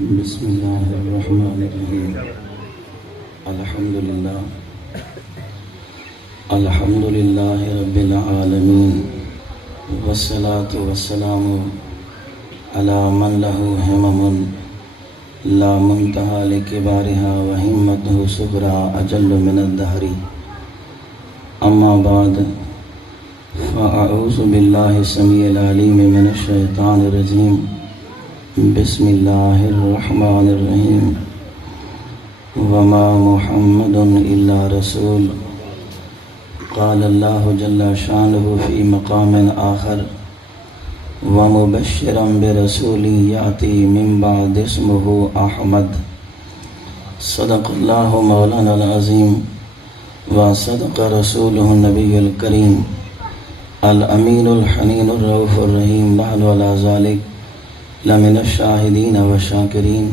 بسم اللہ الرحمن الرحیم الحمد للہ رب العالمین والصلاة والسلام علی من لہ ہمم لا منتہا لکبارہا وہمتہ صغری اجل من الدہر اما بعد فاعوذ باللہ السمیع العلیم من الشیطان الرجیم بسم اللہ الرحمن الرحیم وما محمد الا رسول قال اللہ جل شانہ فی مقام آخر ومبشرا برسول یأتی من بعد اسمہ احمد صدق اللہ مولانا العظیم وصدق رسولہ النبی الکریم الامین الحنین الرؤوف الرحیم نحن علی ذلک لمن الشاہدین والشاکرین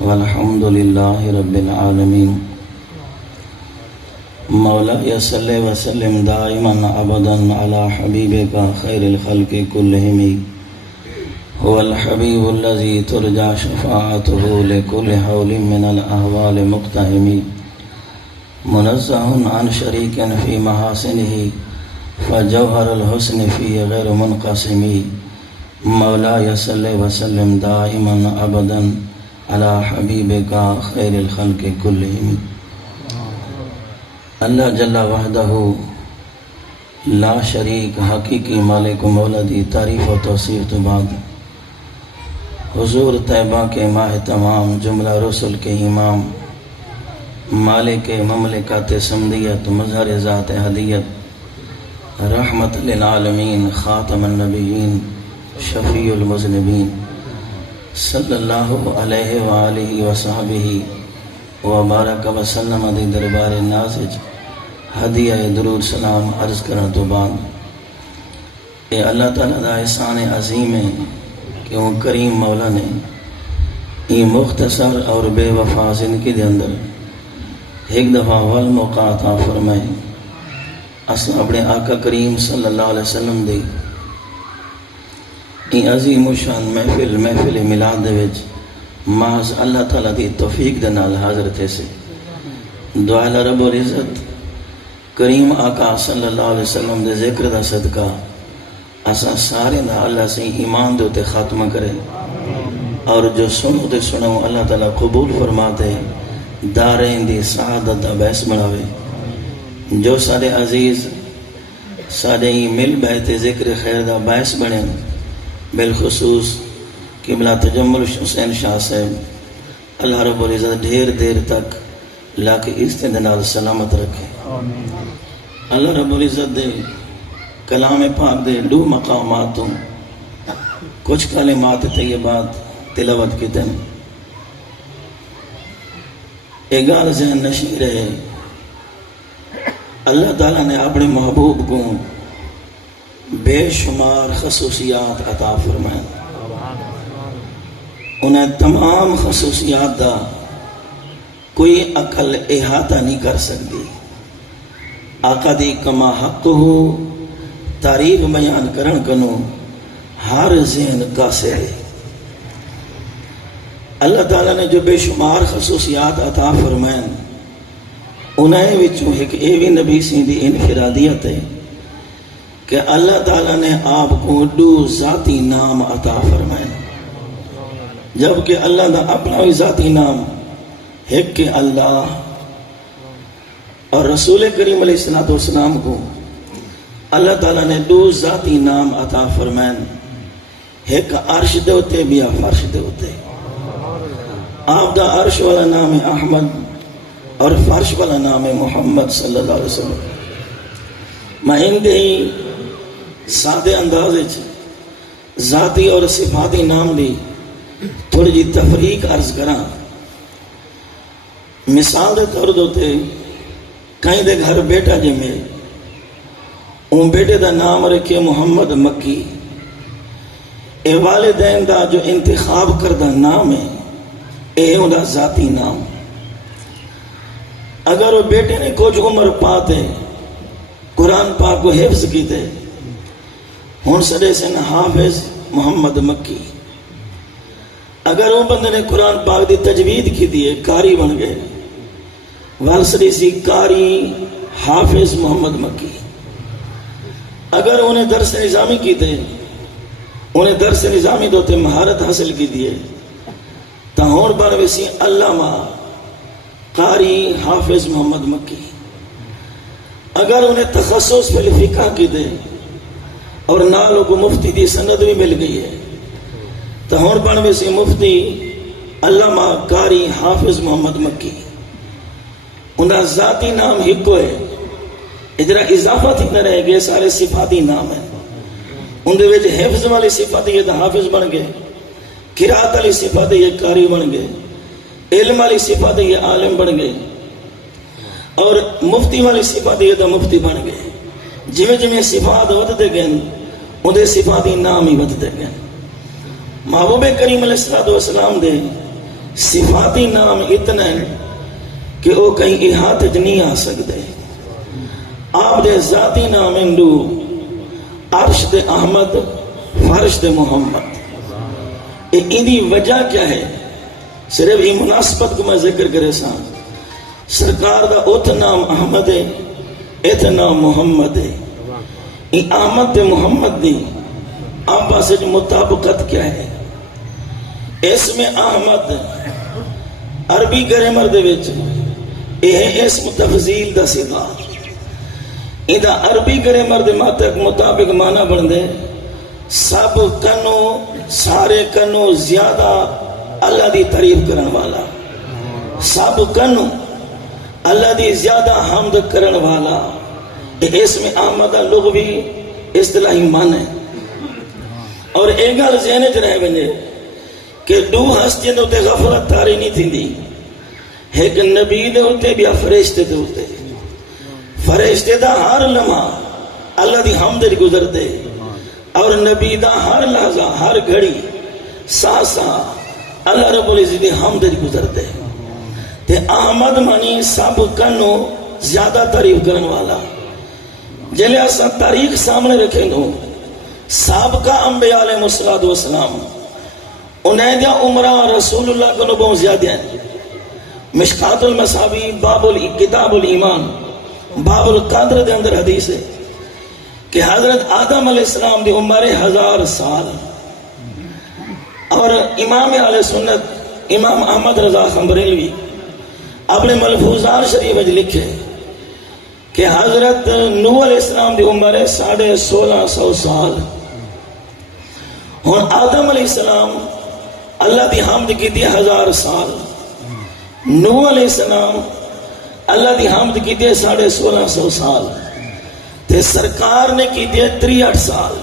والحمد للہ رب العالمین مولا صلی وسلم دائما ابدا علی حبیبک خیر الخلق کلہم هو الحبیب الذی ترجى شفاعته لكل حول من الاحوال مقتحم منزہ عن شریک فی محاسنہ فجوہر الحسن فی غیر منقسم مولا صلی وسلم دائما ابدا علی حبیبک خیر الخلق کلہم۔ اللہ جل وحدہ لا شریک حقیقی مالک و مولا دی تعریف و توصیف تو بعد حضور طیبہ کے ماہ تمام جملہ رسل کے امام مالک مملکت سمدیت مظہر ذات ہدیت رحمت للعالمین خاتم النبیین شفیع المذنبین صلی اللہ علیہ وآلہ وصحبہ وبارک وسلم دی دربار نازج ہدیہ درود سلام عرض کرنے تو بعد اے اللہ تعالیٰ دا احسان عظیم ہے کہ وہ کریم مولا نے یہ مختصر اور بے وفا زندگی دے اندر ایک دفعہ والموقع عطا فرمائے اصلا اپنے آقا کریم صلی اللہ علیہ وسلم دی این عظیم و شان محفل میلاد دے وچ محض اللہ تعالیٰ دی توفیق دے نال حاضر تھے سے دعا رب العزت کریم آقا صلی اللہ علیہ وسلم دے ذکر دا صدقہ اسا سارے دا اللہ سے ایمان دے تے خاتمہ کرے اور جو سنو تے سنو اللہ تعالیٰ قبول فرماتے دارین دی سعادت دا باعث بناوے جو سارے عزیز سارے مل بیت ذکر خیر دا باعث بنے بالخصوص قبلہ تجمل حسین شاہ صاحب اللہ رب العزت ڈھیر دیر تک لاکھ استدنال سلامت رکھے اللہ رب العزت دے کلام پاک دے دو مقاماتوں کچھ کلمات طیبات تلاوت کی دن ایگال ذہن نشی رہے اللہ تعالیٰ نے اپنے محبوب کو بے شمار خصوصیات عطا فرمائے انہیں تمام خصوصیات دا کوئی عقل احاطہ نہیں کر سکتی آقا دی کما حق ہو تعریف بیان کرن کنو ہر ذہن قاصر ہے اللہ تعالیٰ نے جو بے شمار خصوصیات عطا فرمائے انہیں وچوں ایک ایوی نبی سی دی انفرادیت ہے کہ اللہ تعالیٰ نے آپ کو دو ذاتی نام عطا فرمائے جبکہ اللہ دا اپنا بھی ذاتی نام ایک کہ اللہ اور رسول کریم علیہ السلام کو اللہ تعالیٰ نے دو ذاتی نام عطا فرمائے ایک عرش دے ہوتے بھی فرش دے ہوتے آپ دا عرش والا نام ہے احمد اور فرش والا نام ہے محمد صلی اللہ علیہ وسلم میں انتہی سادے اندازے ذاتی اور صفاتی نام دی تھوڑی جی تفریق عرض کرا مثال دے طور دوتے کہیں دے گھر بیٹا جے میں ان بیٹے دا نام رکھے محمد مکی اے والدین دا جو انتخاب کردہ نام ہے اے ان دا ذاتی نام اگر وہ بیٹے نے کچھ عمر پاتے قرآن پاک کو حفظ کی تھے ہون سڑے سے حافظ محمد مکی اگر وہ بندے نے قرآن پاک دی تجوید کی دیے قاری بن گئے ورسری سی قاری حافظ محمد مکی. اگر انہیں درس نظامی کی دے انہیں درس نظامی دوتے مہارت حاصل کی دیے تا ہون بن ویسی علامہ قاری حافظ محمد مکی. اگر انہیں تخصص فی الفقہ کی دے اور نالوں کو مفتی دی سند بھی مل گئی ہے تو ہون بن ویسی مفتی علامہ قاری حافظ محمد مکی. انہاں ذاتی نام ہکو ہے اجرا اضافہ تھی نہ رہ گئے سارے صفاتی نام ہیں. اندھے ویچ حفظ والی صفات یہ تو حافظ بن گئے قرات والی صفات یہ قاری بن گئے علم والی صفات یہ عالم بن گئے اور مفتی والی صفات یہ تو مفتی بن گئے. جمیں جمیں صفات ودتے گئے اندھے صفاتی نام ہی ودتے گئے. محبوب کریم علیہ السلام دے صفاتی نام اتنا ہے کہ وہ کہیں احاطہ نہیں آ سکتے. آپ دے ذاتی نام اندو عرش دے احمد فرش دے محمد. اندی وجہ کیا ہے؟ صرف یہ مناسبت کو میں ذکر کرے سا. سرکار دا ات نام احمد ہے ایت نام محمد ہے. یہ احمد دے محمد دی آپا سے مطابقت کیا ہے؟ اس میں احمد عربی گرامر دے وچ یہ اسم تفضیل دا صیغہ. ادا عربی گرامر دے مطابق معنی بن دے سب کنو سارے کنو زیادہ اللہ دی تعریف کرن والا. سب کنو اللہ دی زیادہ حمد کرن والا. اس میں احمد لغوی اصطلاحی معنی ہے. اور ایک گل ذہن وچ رہ ونجے کہ دو ہستیاں تے غفلت تاری نہیں تھیندی. ایک نبی دے ہوتے بھی فرشتے دے ہوتے. فرشتے دا ہر لمحہ اللہ دی حمد دی گزرتے اور نبی دا ہر لحظہ ہر گھڑی سا اللہ رب العزت دی حمد دی گزرتے. تے احمد مانی سب کنو زیادہ تعریف کرن والا. جلے اساں تاریخ سامنے رکھیں گو سابقہ انبیاء علیہ السلام انہیں دیا عمرہ رسول اللہ کو نبوں زیادہ ہیں. مشکات المصابی باب کتاب الایمان باب القدر دے اندر حدیث ہے کہ حضرت آدم علیہ السلام دی عمر 1000 سال. اور امام علیہ سنت امام احمد رضا خمبریلوی اپنے ملفوظات شریف وچ لکھے کہ حضرت نوح علیہ السلام دی عمر 1650 سال. اور آدم علیہ السلام اللہ دی حمد کی دی 1000 سال. نوح علیہ السلام اللہ دی حمد کی دی 1650 سال. تے سرکار نے کی دی 63 سال.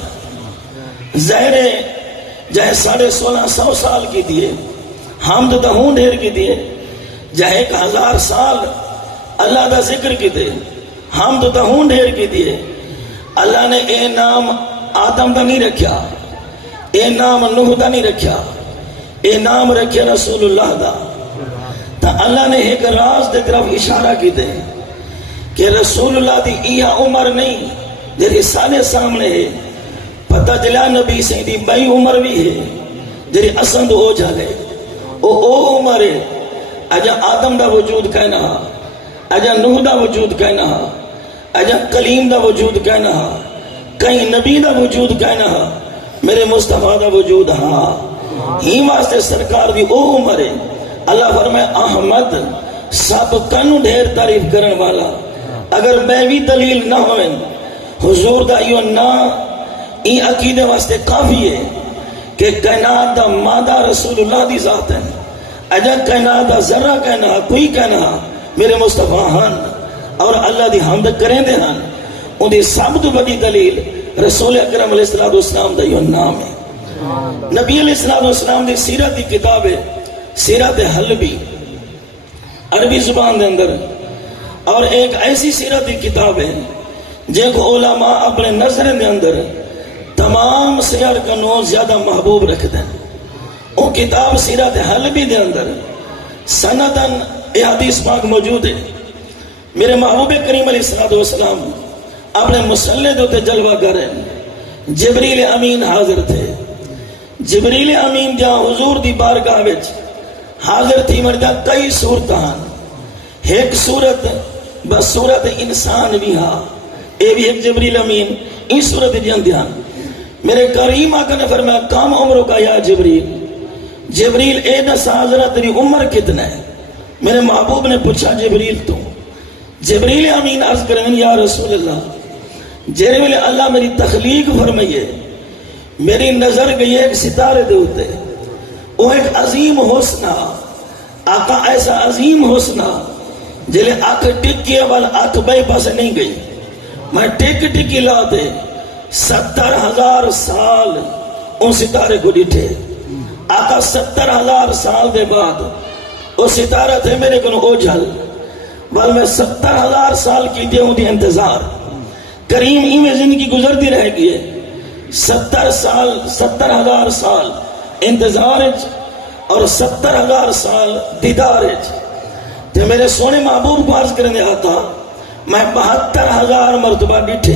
ظاہر جائے 1650 سال کی دیے حمد دا ہوں ڈھیر کی دیے جائے 1000 سال اللہ دا ذکر کی دیے حمد دا ہوں ڈھیر کی دیے. اللہ نے اے نام آدم دا نہیں رکھیا اے نام نوح دا نہیں رکھیا اے نام رکھیا رسول اللہ دا. تا اللہ نے ایک راز دے طرف اشارہ کی دے کہ رسول اللہ دی ایہ عمر نہیں جیری سالے سامنے ہے. پتہ جلا نبی سے دی بئی عمر بھی ہے جیری اسند ہو جالے او عمر ہے. اجا آدم دا وجود کہنا اجا نوح دا وجود کہنا اجا کلیم دا وجود کہنا کہیں نبی دا وجود کہنا میرے مصطفیٰ دا وجود ہاں ہی واسطے سرکار دی او عمر ہے. اللہ فرمائے احمد سب کنو ڈھیر تعریف کرن والا. اگر بیوی دلیل نہ ہوئے حضور دا ایو نا این عقیدے واسطے کافی ہے کہ کائنات دا مادہ رسول اللہ دی ذات ہے. اجا کائنات دا ذرہ کہنا کوئی کہنا میرے مصطفیٰ ہن اور اللہ دی حمد کریں دے ہن ان دی سب تو بڑی دلیل رسول اکرم علیہ السلام دا ایو نام ہے. نبی علیہ السلام دی سیرت دی کتاب ہے سیرت حلبی عربی زبان دے اندر. اور ایک ایسی سیرت دی کتاب ہے جن کو علماء اپنے نظر دے اندر تمام سیر کنوں زیادہ محبوب رکھتے ہیں. وہ کتاب سیرت حلبی دے اندر سندن حدیث پاک موجود ہے. میرے محبوب کریم علیہ السلام اپنے مسلح دے جلوہ گر ہیں. جبریل امین حاضر تھے. جبریل امین جا حضور دی بارگاہ وچ حاضر تھی مرجا کئی صورتان، ایک صورت بس صورت انسان بھی ہاں، اے بھی ایک جبریل امین این صورت جاندیان۔ میرے کریم آقا نے فرمایا کام عمروں کا یا جبریل، جبریل اے دسا حضرت تیری عمر کتنا ہے؟ میرے محبوب نے پوچھا جبریل تو، جبریل امین عرض کریں یا رسول اللہ، جیرے ویلے اللہ میری تخلیق فرمائیے، میری نظر گئی ایک ستارے دے ہوتے، وہ ایک عظیم حسنہ، آقا ایسا عظیم حسنہ جلے آنکھ ٹکی وال آنکھ بے پاسے نہیں گئی، میں ٹک ٹکی لا دے 70,000 سال ان ستارے کو ڈٹھے، آقا 70,000 سال دے بعد وہ ستارہ تھے میرے کنو اوجھل، بل میں 70,000 سال کی دے ہوں دی انتظار، کریم ہی میں زندگی گزرتی رہ گئی ہے، 70,000 سال انتظار اور 70,000 سال دیدار۔ تو میرے سونے محبوب کو عرض کرنے آتا میں 72,000 مرتبہ ڈٹھے،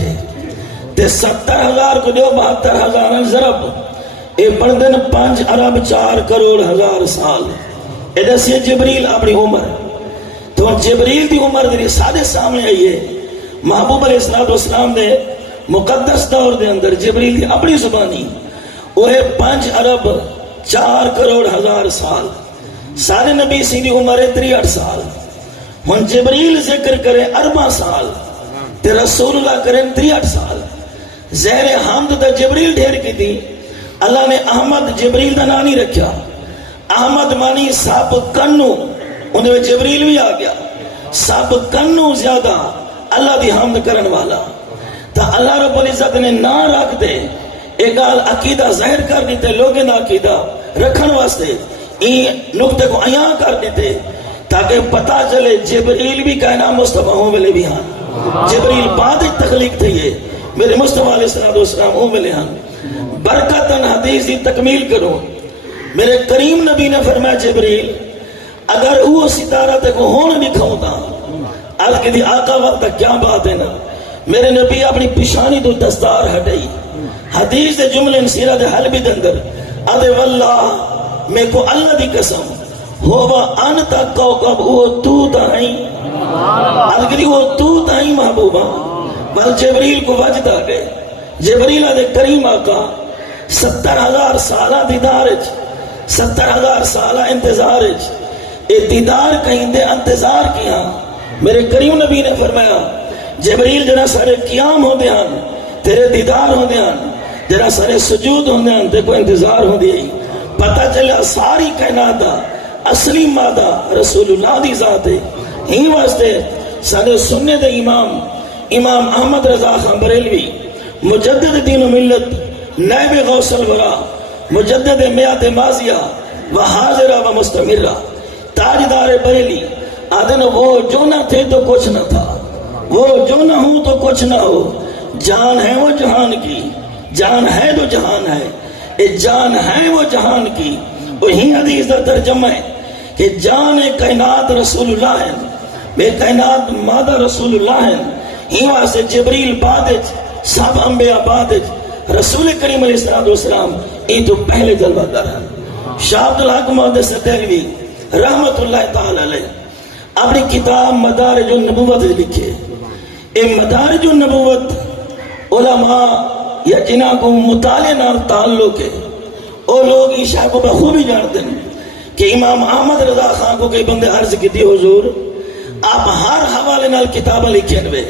تے 70,000 کو دیو 72,000 ضرب اے بندن 5 ارب 4 کروڑ ہزار سال، ایڈا سی جبریل اپنی عمر، تو جبریل دی عمر دی سادے سامنے آئیے، محبوب علیہ السلام نے مقدس دور دے اندر جبریل دی اپنی زبانی وہ ہے 5 ارب 4 کروڑ ہزار سال، سارے نبی سی دی عمر ہے 63 سال، ہن جبریل ذکر کرے 40 سال تے رسول اللہ کریں 63 سال، زہر حمد دا جبریل ڈھیر کی تھی، اللہ نے احمد جبریل دا نام نہیں رکھا، احمد مانی سب کنو، انہیں جبریل بھی آ گیا، سب کنو زیادہ اللہ دی حمد کرن والا، تا اللہ رب العزت نے نہ رکھ دے ایک گال عقیدہ ظاہر کر دیتے، لوگیں نہ عقیدہ رکھن واسطے این نقطے کو عیاں کر دیتے تاکہ پتا چلے جبریل بھی کہنا مصطفیٰ ہوں ملے بھی ہاں، جبریل بعد تخلیق تھے، یہ میرے مصطفیٰ علیہ السلام ہوں ملے ہاں، برکتاً حدیث دی تکمیل کرو، میرے کریم نبی نے فرمایا جبریل اگر وہ ستارہ تے کو ہون دکھاؤں دا، آج کے دی آقا وقت کیا بات ہے نا، میرے نبی اپنی پیشانی تو دستار ہٹائی، حدیث دے جملے سیرہ دے حل بھی دندر ادھے واللہ میں کو اللہ دی قسم ہوا انتا کوکب وہ تو تائیں، آج کے دی وہ تو تائیں محبوبہ، بل جبریل کو وجد آ گئے، جبریل دے کریم آقا 70,000 سالہ دیدارج، 70,000 سالہ انتظارج، اے دیدار کہیں دے انتظار کیا، میرے کریم نبی نے فرمایا جبریل جنا سارے قیام ہو دیاں تیرے دیدار ہو دیاں، جنا سارے سجود ہو دیاں تے کو انتظار ہو دیاں، پتہ چلیا ساری کائنات دا اصلی مادہ رسول اللہ دی ذات ہے، ہی واسطے سارے سننے دے امام احمد رضا خان بریلوی مجدد دین و ملت نائب غوث الورا مجدد میات ماضیہ و حاضرہ و مستمرہ تاجدار بریلی آدھن وہ جو نہ تھے تو کچھ نہ تھا، وہ جو نہ ہوں تو کچھ نہ ہو، جان ہے وہ جہان کی، جان ہے تو جہان ہے، اے جان ہے وہ جہان کی، وہی حدیث دا ترجمہ ہے کہ جان کائنات رسول اللہ ہے، بے کائنات مادہ رسول اللہ ہے، ہی واسے جبریل بعدج سب انبیاء بعدج رسول کریم علیہ السلام یہ تو پہلے جلوہ دار ہیں۔ شاہ عبدالحق محدث دہلوی رحمت اللہ تعالی علیہ اپنی کتاب مدارج النبوت لکھے، اے مدارج النبوت علماء یا جنہاں کو مطالعہ نال تعلق ہے وہ لوگ عشاء کو بخوبی جانتے ہیں کہ امام احمد رضا خان کو کئی بندے عرض کی تھی حضور آپ ہر حوالے نال کتابہ لکھیں ہوئے،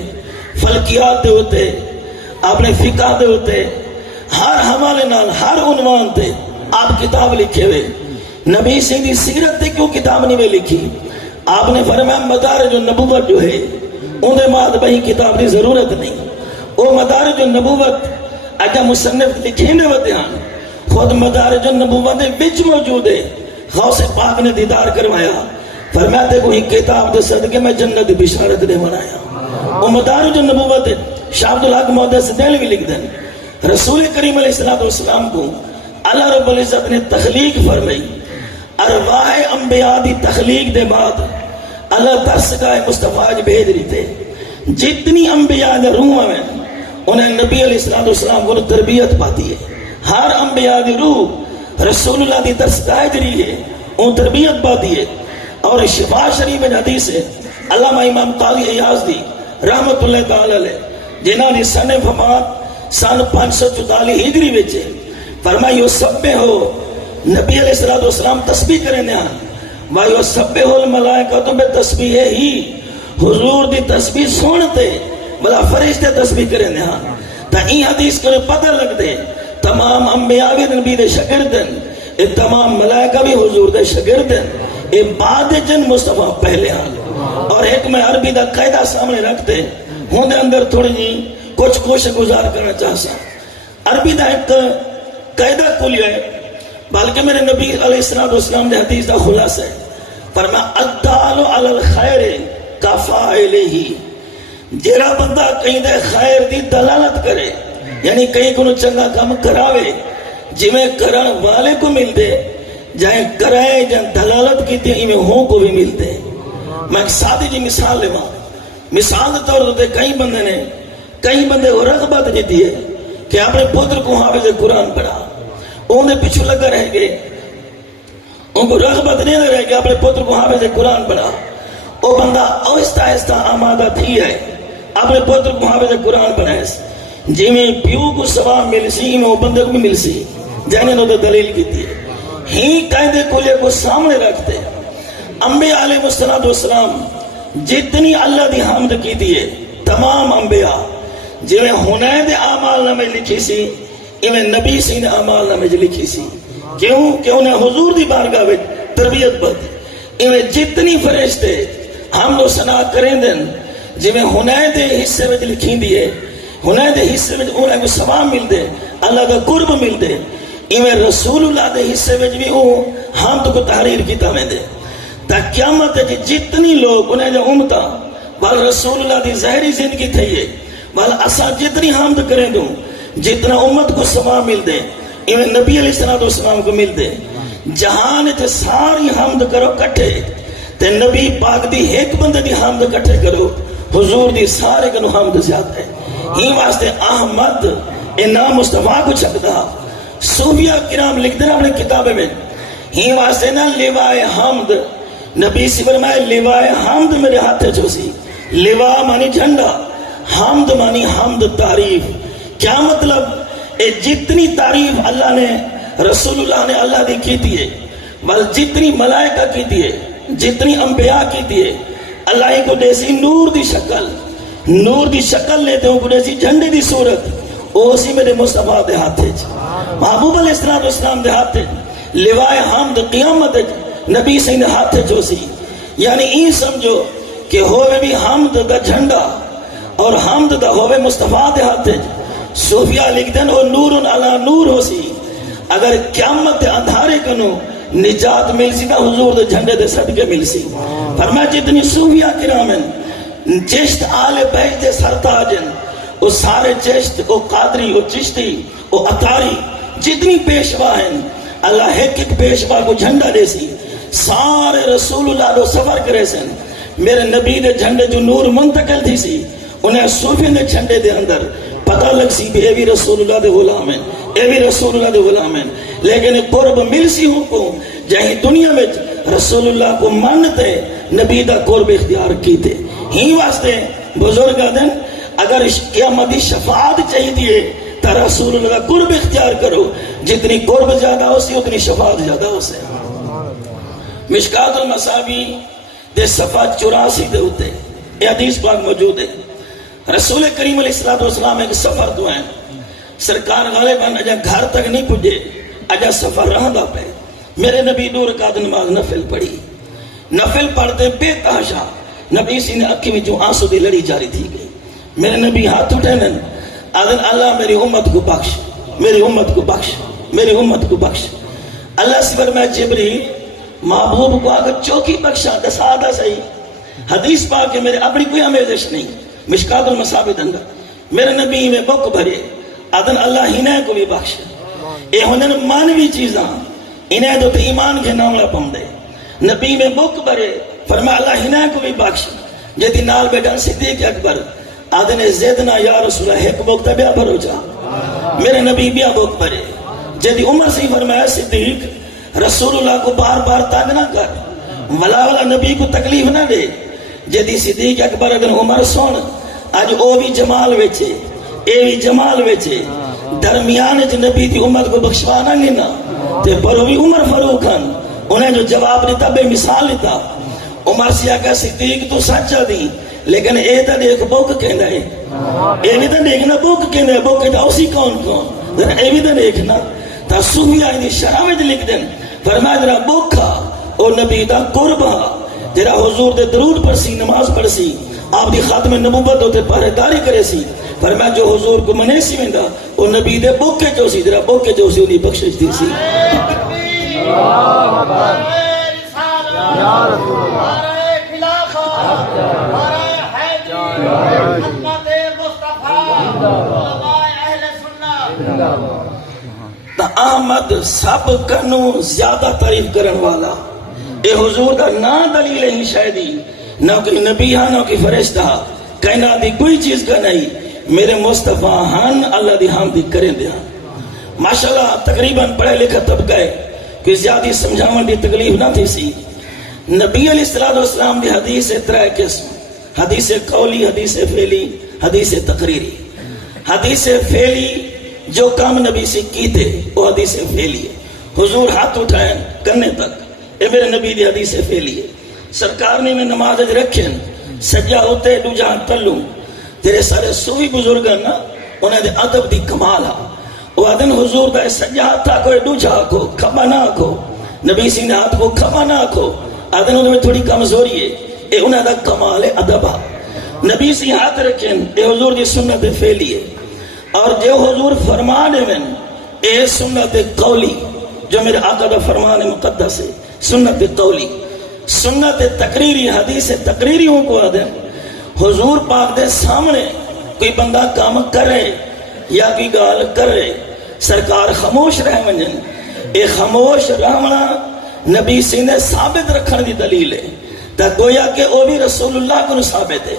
فلکیات دے ہوتے، آپ نے فقہ دے ہوتے، ہر حوالے نال ہر عنوان تے آپ کتاب لکھے ہوئے، نبی سیدھی سیرت تے کیوں کتاب نہیں میں لکھی؟ آپ نے فرمایا مدارج النبوت جو ہے اندھے ماد بہی کتاب کی ضرورت نہیں، وہ مدارج النبوت اجا مصنف لکھیں دے ودیان خود مدارج النبوت دے بچ موجود ہے، غوث پاک نے دیدار کروایا، فرمایا تے کوئی کتاب دے صدقے میں جنت بشارت دے بنایا، وہ مدارج النبوت شاہ عبدالحق محدث دہلوی لکھ دیں رسول کریم علیہ السلام کو اللہ رب العزت نے تخلیق فرمائی، ارواح انبیاء دی تخلیق دے بعد اللہ درسگاہ مصطفیٰ بھیج رہی تھے، جتنی انبیاء دے روح میں انہیں نبی علیہ السلام کو تربیت پاتی ہے، ہر انبیاء دی روح رسول اللہ دی درسگاہ جری ہے اون تربیت بادی ہے. اور شفا شریف میں حدیث ہے علامہ امام قاضی عیاض دی رحمت اللہ تعالی علیہ جنہاں دی سن وفات سن 544 ہجری وچ فرمایا یو سبح ہو نبی علیہ الصلوۃ والسلام تسبیح کرنے ہیں وا یو سبح الملائکہ تو بے تسبیح ہی حضور دی تسبیح سنتے بلا فرشتے تسبیح کرنے ہیں. تا این حدیث کو پتہ لگ دے تمام انبیاء بھی نبی دے شاگرد ہیں اے تمام ملائکہ بھی حضور دے شاگرد ہیں اے بعد جن مصطفیٰ پہلے ہیں. اور ایک میں عربی دا قاعدہ سامنے رکھتے ہوں دے اندر تھوڑی جی کچھ کوشش گزار کرنا چاہتا. عربی دا ایک قاعدہ کلی ہے بلکہ میرے نبی علیہ السلام نے حدیث دا خلاص ہے فرمایا الدال علی الخیر کفاعلہ. جیڑا بندہ کہیں دے خیر دی دلالت کرے یعنی کہیں کو چنگا کام کراوے جویں کرن والے کو مل دے جائیں کرائے جائیں دلالت کی تھی میں ہوں کو بھی مل دے. میں ایک سادی جی مثال لے ماں مثال طور تے کئی بندے کو رغبت دیتی ہے کہ اپنے پتر کو حافظ قرآن پڑھا انہیں پیچھے لگا رہ گئے ان کو رغبت نہیں رہ گیا اپنے پتر کو حافظ قرآن پڑھا. وہ بندہ آہستہ آہستہ آمادہ تھی ہے اپنے پتر کو حافظ قرآن پڑھائے جی میں پیو کو ثواب مل سی میں وہ بندے کو بھی مل سی جانے نے دلیل کی تھی ہی قاعدے کو لے کو سامنے رکھتے. انبیاء علیہ السلام جتنی اللہ دی حمد کی تھی تمام انبیاء جویں حنین دے اعمال نامے لکھی سی ایویں نبی سی نے اعمال نامے لکھی سی. کیوں کہ انہیں حضور دی بارگاہ وچ تربیت بد ایویں جتنی فرشتے حمد و ثنا کریں دن جویں حنین دے حصے وچ لکھی دی ہے حنین دے حصے وچ انہیں کو ثواب مل دے اللہ کا قرب مل دے ایویں رسول اللہ دے حصے وچ بھی وہ حمد کو تحریر کیتا ویندے. تا قیامت ہے جتنی لوگ انہیں جو امتا بال رسول اللہ دی ظاہری زندگی تھی ہے بال اسا جتنی حمد کریں دوں جتنا امت کو ثواب مل دے ایویں نبی علیہ السلام کو مل دے. جہان تے ساری حمد کرو کٹھے تے نبی پاک دی ایک بندے دی حمد کٹھے کرو حضور دی سارے کنو حمد زیادہ ہے. ہی واسطے احمد اے نام مصطفیٰ کو چکتا صوفیہ کرام لکھ دینا اپنے کتابیں میں ہی واسطے نا لیوائے حمد نبی سی فرمائے لیوائے حمد میرے ہاتھ جو سی. لیوا مانی جھنڈا حمد مانی حمد تعریف. کیا مطلب اے جتنی تعریف اللہ نے رسول اللہ نے اللہ دی کی تھی ہے بل جتنی ملائکہ کی تھی ہے جتنی انبیاء کی تھی ہے اللہ کو دیسی نور دی شکل لیتے ہوں کو دیسی جھنڈے دی صورت وہ سی میرے مصطفیٰ دے ہاتھے محبوب علیہ السلام دے ہاتھے لیوائے حمد قیامت نبی سے نے ہاتھے جو سی. یعنی این سمجھو کہ ہوئے بھی حمد دا جھنڈا اور حمد دا ہوئے مصطفیٰ دے ہاتھے. صوفیہ لکھ دیں وہ نور علی نور ہو سی. اگر قیامت اندھارے کنو نجات مل سی تا حضور دے جھنڈے دے صدقے مل سی. فرمایا جتنی صوفیہ کرام ہیں چشت آل بیت دے سرتاج ہیں وہ سارے چشت وہ قادری وہ چشتی وہ اتاری جتنی پیشوا ہیں اللہ ایک ایک پیشوا کو جھنڈا دے سی. سارے رسول اللہ دو سفر کرے سن میرے نبی دے جھنڈے جو نور منتقل تھی سی انہیں صوفی دے جھنڈے دے اندر پتہ لگ سی بھی اے بھی رسول اللہ دے غلام ہیں اے بھی رسول اللہ دے غلام ہیں. لیکن قرب مل سی ہوں کو جہیں دنیا میں رسول اللہ کو مانتے نبی دا قرب اختیار کیتے. ہی واسطے بزرگ دن اگر قیامت شفاعت چاہیے تا رسول اللہ کا قرب اختیار کرو جتنی قرب زیادہ ہو سی اتنی شفاعت زیادہ ہو سی. مشکات المصابی دے صفحہ 84 دے ہوتے یہ حدیث پاک موجود ہے. رسول کریم علیہ السلام ایک سفر تو ہیں سرکار غالباً اجا گھر تک نہیں پجے اجا سفر رہا پہ میرے نبی 2 رکعت نماز نفل پڑھی. نفل پڑھتے بے تحاشا نبی سی نے اکھی میں جو آنسو دی لڑی جاری تھی گئی. میرے نبی ہاتھ اٹھے نن آدھن اللہ میری امت کو بخش میری امت کو بخش میری امت کو بخش. اللہ سے فرمایا جبریل محبوب کو اگر چوکی بخشا دسادہ صحیح حدیث پاک کہ میرے اپنی کوئی آمیزش نہیں. مشکات المصابی دنگا میرے نبی میں بک بھرے آدھن اللہ ہنہ کو بھی بخش. اے ہنن مانوی چیزاں انہیں دو تے ایمان کے ناملہ پم دے. نبی میں بک بھرے فرمایا اللہ ہنہ کو بھی بخش. جیتی نال بیٹھن صدیق اکبر آدھن زیدنا یا رسول اللہ ایک بک تا بیا بھرو جا. میرے نبی بیا بک بھرے جدی عمر سے فرمایا صدیق رسول اللہ کو بار بار تنگ نہ کر، ولا نبی کو تکلیف نہ دے. جدی صدیق اکبر اگر عمر سن اج او بھی جمال ویچے اے بھی جمال ویچے درمیان نبی دی امت کو بخشوانا گنا تے پر بھی عمر فاروق ہن انہیں جو جواب دیتا بے مثال دیتا. عمر سے آگا صدیق تو سچا دی لیکن اے تا دیکھ بوک کہندا ہے، اے بھی تا دیکھنا بوک کہندا ہے، بوک کہندا اسی کون اے بھی تا دیکھنا. تا صوفیاء دی شرح وچ لکھ دین فرمایا جڑا بوکھا او نبی دا قرب ہا، جڑا حضور دے درود پڑھ سی، نماز پڑھ سی، آپ دی خاتم نبوت ہوتے پہرے داری کرے سی، فرمایا جو حضور کو منے سی ویندا او نبی دے بوکے جو سی، جڑا بوکے جو سی انہی بخشش دی سی. تا احمد سب کنو زیادہ تعریف کرن والا، اے حضور دا نا دلیل ہی شاہدی، نہ کوئی نبی ہاں نہ کوئی فرشتہ ہاں، کائنات دی کوئی چیز کا نہیں، میرے مصطفیٰ ہن اللہ دی حمد کریں دیا. ماشاءاللہ تقریباً پڑھے لکھا طبقہ ہے کوئی زیادہ سمجھاون دی تکلیف نہ تھی سی. نبی علیہ السلام دی حدیث ترائے قسم، حدیث قولی، حدیث فعلی، حدیث تقریری. حدیث فعلی جو کام نبی سے کی تھے وہ حدیث فعلی ہے. حضور ہاتھ اٹھائیں کرنے تک اے میرے نبی دی حدیث فعلی ہے. سرکار نے میں نماز رکھیں سجا ہوتے دو جہاں تلوں تیرے سارے صوفی بزرگاں نا انہیں دے ادب دی کمال ہا. وہ آدن حضور دا سجا ہاتھا کوئی دو جہاں کو کھبا نہ کو، نبی سی نے ہاتھ کو کھبا نہ کو، آدن انہیں تھوڑی کمزوری ہے، اے انہیں دا کمال ادب ہا. نبی سی ہاتھ رکھیں اے حضور دی سنت فعلی ہے. اور جو حضور فرمان ہے اے سنت قولی جو میرے آقا دا فرمان مقدس ہے، سنت قولی. سنت تقریری حدیث تقریری ہوں کو آدھیں حضور پاک دے سامنے کوئی بندہ کام کرے یا کوئی گال کرے سرکار خاموش رہ منجن. اے خاموش رہنا نبی سی نے ثابت رکھن دی دلیل ہے تا گویا کہ او بھی رسول اللہ کو ثابت ہے.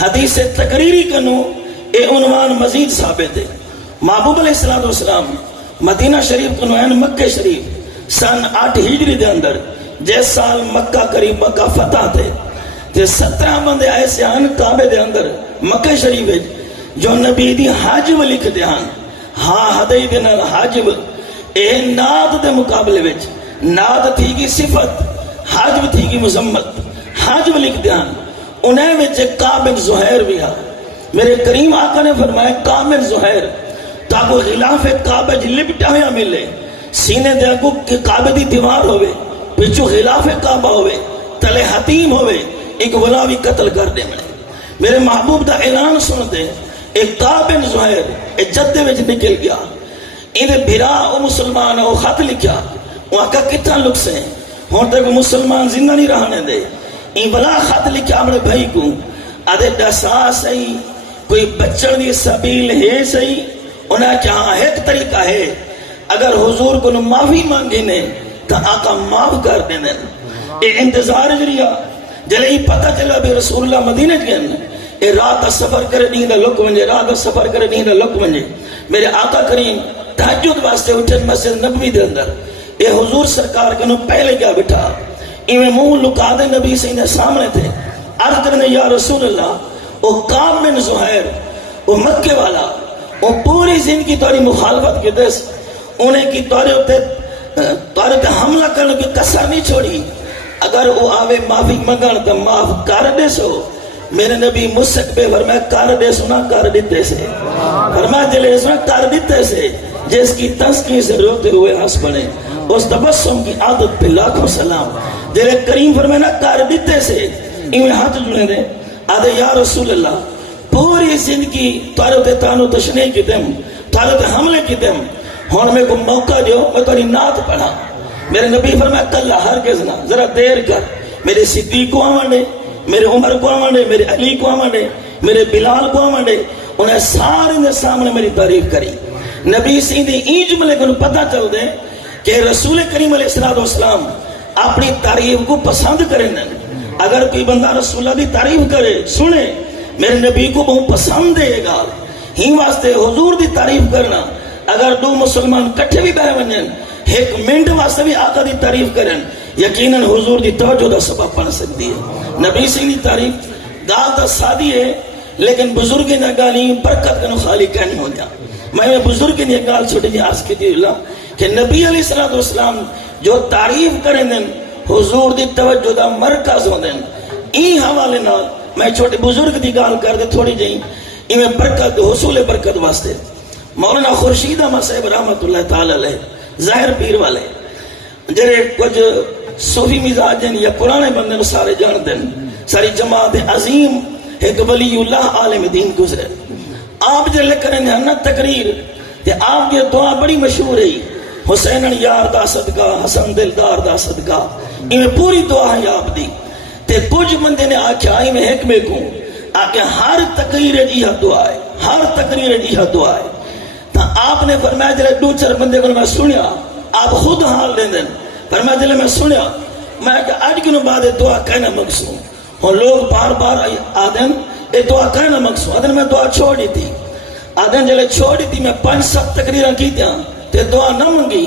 حدیث تقریری کنو اے عنوان مزید ثابت ہے. محبوب علیہ السلام مدینہ شریف کنو این مکہ شریف سن 8 ہجری دے اندر جس سال مکہ قریب مکہ فتح تھے تے 17 بندے آئے سے آن کعبے دے اندر مکہ شریف جو نبی دی حاجب لکھ دے آن ہاں حدی دے نال حاجب اے ناد دے مقابلے وچ ناد تھی کی صفت حاجب تھی کی مذمت حاجب لکھ دے آن انہیں وچ کعب زہیر بھی ہا. میرے کریم آقا نے فرمایا کعب زہیر تاکو غلاف کعب لپٹا ہویا ملے سینے دے اگو کعب دی دیوار ہوئے پچھو غلاف کعبہ ہوئے تلے حتیم ہوئے ایک ولاوی قتل کر دے میں. میرے محبوب دا اعلان سن دے ایک کعب زہیر ایک جدے وچ نکل گیا انہیں بھرا او مسلمان او خط لکھیا وہاں کا کتنا لکھ سے ہون تک مسلمان زندہ نہیں رہنے دے این بلا خط لکھیا اپنے بھائی کو آدھے ڈسا سہی کوئی بچن دی سبیل ہے سہی انہیں کہاں ایک طریقہ ہے اگر حضور کو معافی مانگی نے تو آقا معاف کر دینے. اے انتظار جریا جلے ہی پتہ چلا بھی رسول اللہ مدینہ گئن اے رات سفر کرے نہیں دا لک منجے رات سفر کرے نہیں دا لک منجے. میرے آقا کریم تہجد واسطے اٹھن مسجد نبوی دے اندر اے حضور سرکار کے نو پہلے کیا بٹھا ایویں منہ لکا دے نبی سے انہیں سامنے تھے عرض کرنے یا رسول اللہ او کعب بن زہیر او مکے والا او پوری زندگی توری مخالفت کی دس انہیں کی توری تے حملہ کرنے کی کسر نہیں چھوڑی اگر وہ آوے معافی مگن تو معاف کر دے سو. میرے نبی مسک پہ فرمایا کر دے سنا کر دیتے سے فرمایا جلے سنا کر دیتے سے جس کی تسکین سے روتے ہوئے ہنس پڑے اس تبسم کی عادت پہ لاکھوں سلام. جلے کریم فرمایا نا کر دیتے سے انہیں ہاتھ جڑے دے آدھے یا رسول اللہ پوری زندگی توارے تے تانو تشنی کی دم توارے تے حملے کی دم ہون میں کو موقع جو میں توری نات پڑھا. میرے نبی فرمایا کل ہرگز نہ ذرا دیر کر میرے صدیق کو آمانے میرے عمر کو آمانے میرے علی کو آمانے میرے بلال کو آمانے انہیں سارے نے سامنے میری تعریف کری. نبی سیدھی این جملے کو پتہ چل دے کہ رسول کریم علیہ السلام اپنی تعریف کو پسند کریں. اگر کوئی بندہ رسول اللہ دی تعریف کرے سنے میرے نبی کو بہت پسند ہے گا ہی واسطے حضور دی تعریف کرنا اگر دو مسلمان کٹھے بھی بہ ونجن ایک منٹ واسطے بھی آقا دی تعریف کرن یقیناً حضور دی توجہ دا سبب بن سکتی ہے. نبی سی دی تعریف گال دا سادی ہے لیکن بزرگ نے گالی برکت کنو خالی کہنی ہو جا. میں بزرگ نے گال چھوٹی جی آس کی دی اللہ کہ نبی علیہ السلام جو تعریف کریں دن حضور دی توجہ دا مرکز ہو دن. این حوالے نال میں چھوٹے بزرگ دی گال کر دے تھوڑی جائیں میں برکت حصول برکت واسطے مولانا خورشید احمد صاحب رحمت اللہ تعالی علیہ ظاہر پیر والے جڑے کچھ صوفی مزاج ہیں یا پرانے بندے سارے جان دیں ساری جماعت عظیم ایک ولی اللہ عالم دین گزرے. آپ جو لکھ رہے ہیں نا تقریر تے آپ کی دعا بڑی مشہور ہے حسین یار دا صدقہ حسن دلدار دا صدقہ میں پوری دعا ہے آپ دی. تے کچھ بندے نے آکھا میں حکمے کو آکھا ہر تقریر جی ہاں دعا ہے ہر تقریر جی ہاں دعا ہے. تو آپ نے فرمایا جلے دو چار بندے کو میں سنیا آپ خود حال لیں دیں فرمایا جلے میں سنیا میں کہ آج کنو بعد دعا کہنا مقصود اور لوگ بار بار آدھن اے دعا کہنا مقصود آدھن میں دعا چھوڑی تھی آدھن جلے چھوڑی تھی میں 5-7 تقریرہ کی تھا تے دعا نہ منگی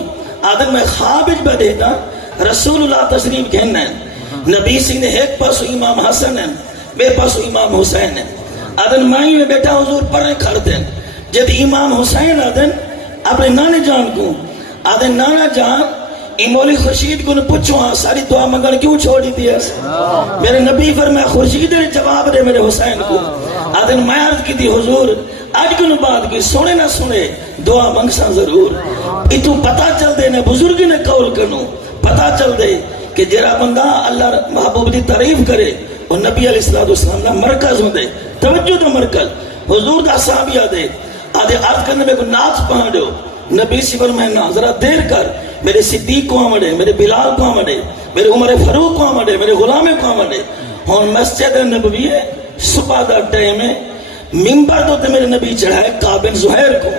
آدھن میں خوابج بدے تھا رسول اللہ تشریف کہنا ہے نبی سنگھ نے ایک پاسو امام حسن ہے بے پاسو امام حسین ہے آدھن مائی میں بیٹا حضور پڑھنے کھڑتے ہیں جب امام حسین آدھن اپنے نانے جان کو آدھن نانا جان مولی خورشید کو نے پوچھو ہاں ساری دعا مگن کیوں چھوڑی دی ایسا میرے نبی فرمایا خورشید نے جواب دے میرے حسین کو آدھن میں عرض کی تھی حضور آج کنو بات کی سنے نہ سنے دعا منگساں ضرور اتو پتا چل دے نے بزرگ نے قول کرنو پتا چل دے کہ جرا بندہ اللہ محبوب دی تعریف کرے اور نبی علیہ السلام دا مرکز ہوں دے توجہ دا مرکز حضور دا صحابیہ دے آدھے عرض کرنے میں کو ناچ پہاں دو نبی سی فرمائنا ذرا دیر کر میرے صدیق کو آمدے میرے بلال کو آمدے میرے عمر فاروق کو آمدے میرے غلام کو آمدے ہون مسجد نبوی ہے صبح دا ٹائم ہے منبر تو تے میرے نبی چڑھائے کعب بن زہیر کو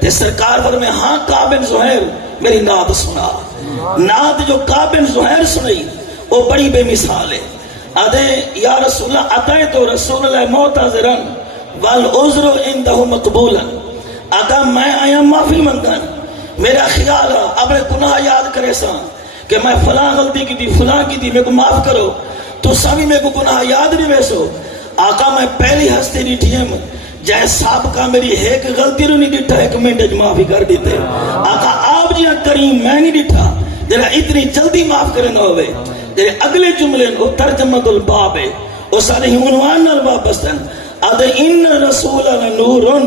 تے سرکار فرمائے ہاں کعب بن زہیر میری نعت سنا نعت جو کعب بن زہیر سنئی وہ بڑی بے مثال ہے آدھے یا رسول اللہ عطائے تو رسول اللہ معتذرن والعذر اندہ مقبولا آقا میں آیا معافی منگن میرا خیال ہے اپنے گناہ یاد کرے سا کہ میں فلاں غلطی کی تھی فلاں کی تھی میرے کو معاف کرو تو سبھی میرے کو گناہ یاد نہیں ویسو آقا میں پہلی ہستی نہیں تھی جائے سابقہ میری ایک غلطی رو نہیں دیتا ایک منٹ معافی کر دیتے آقا آپ جی کریم میں نہیں دیتا جرا اتنی جلدی معاف کرے نہ ہوئے جرے اگلے جملے وہ ترجمت الباب ہے وہ سارے ہی عنوان الباب بستن آدھے ان رسول نورن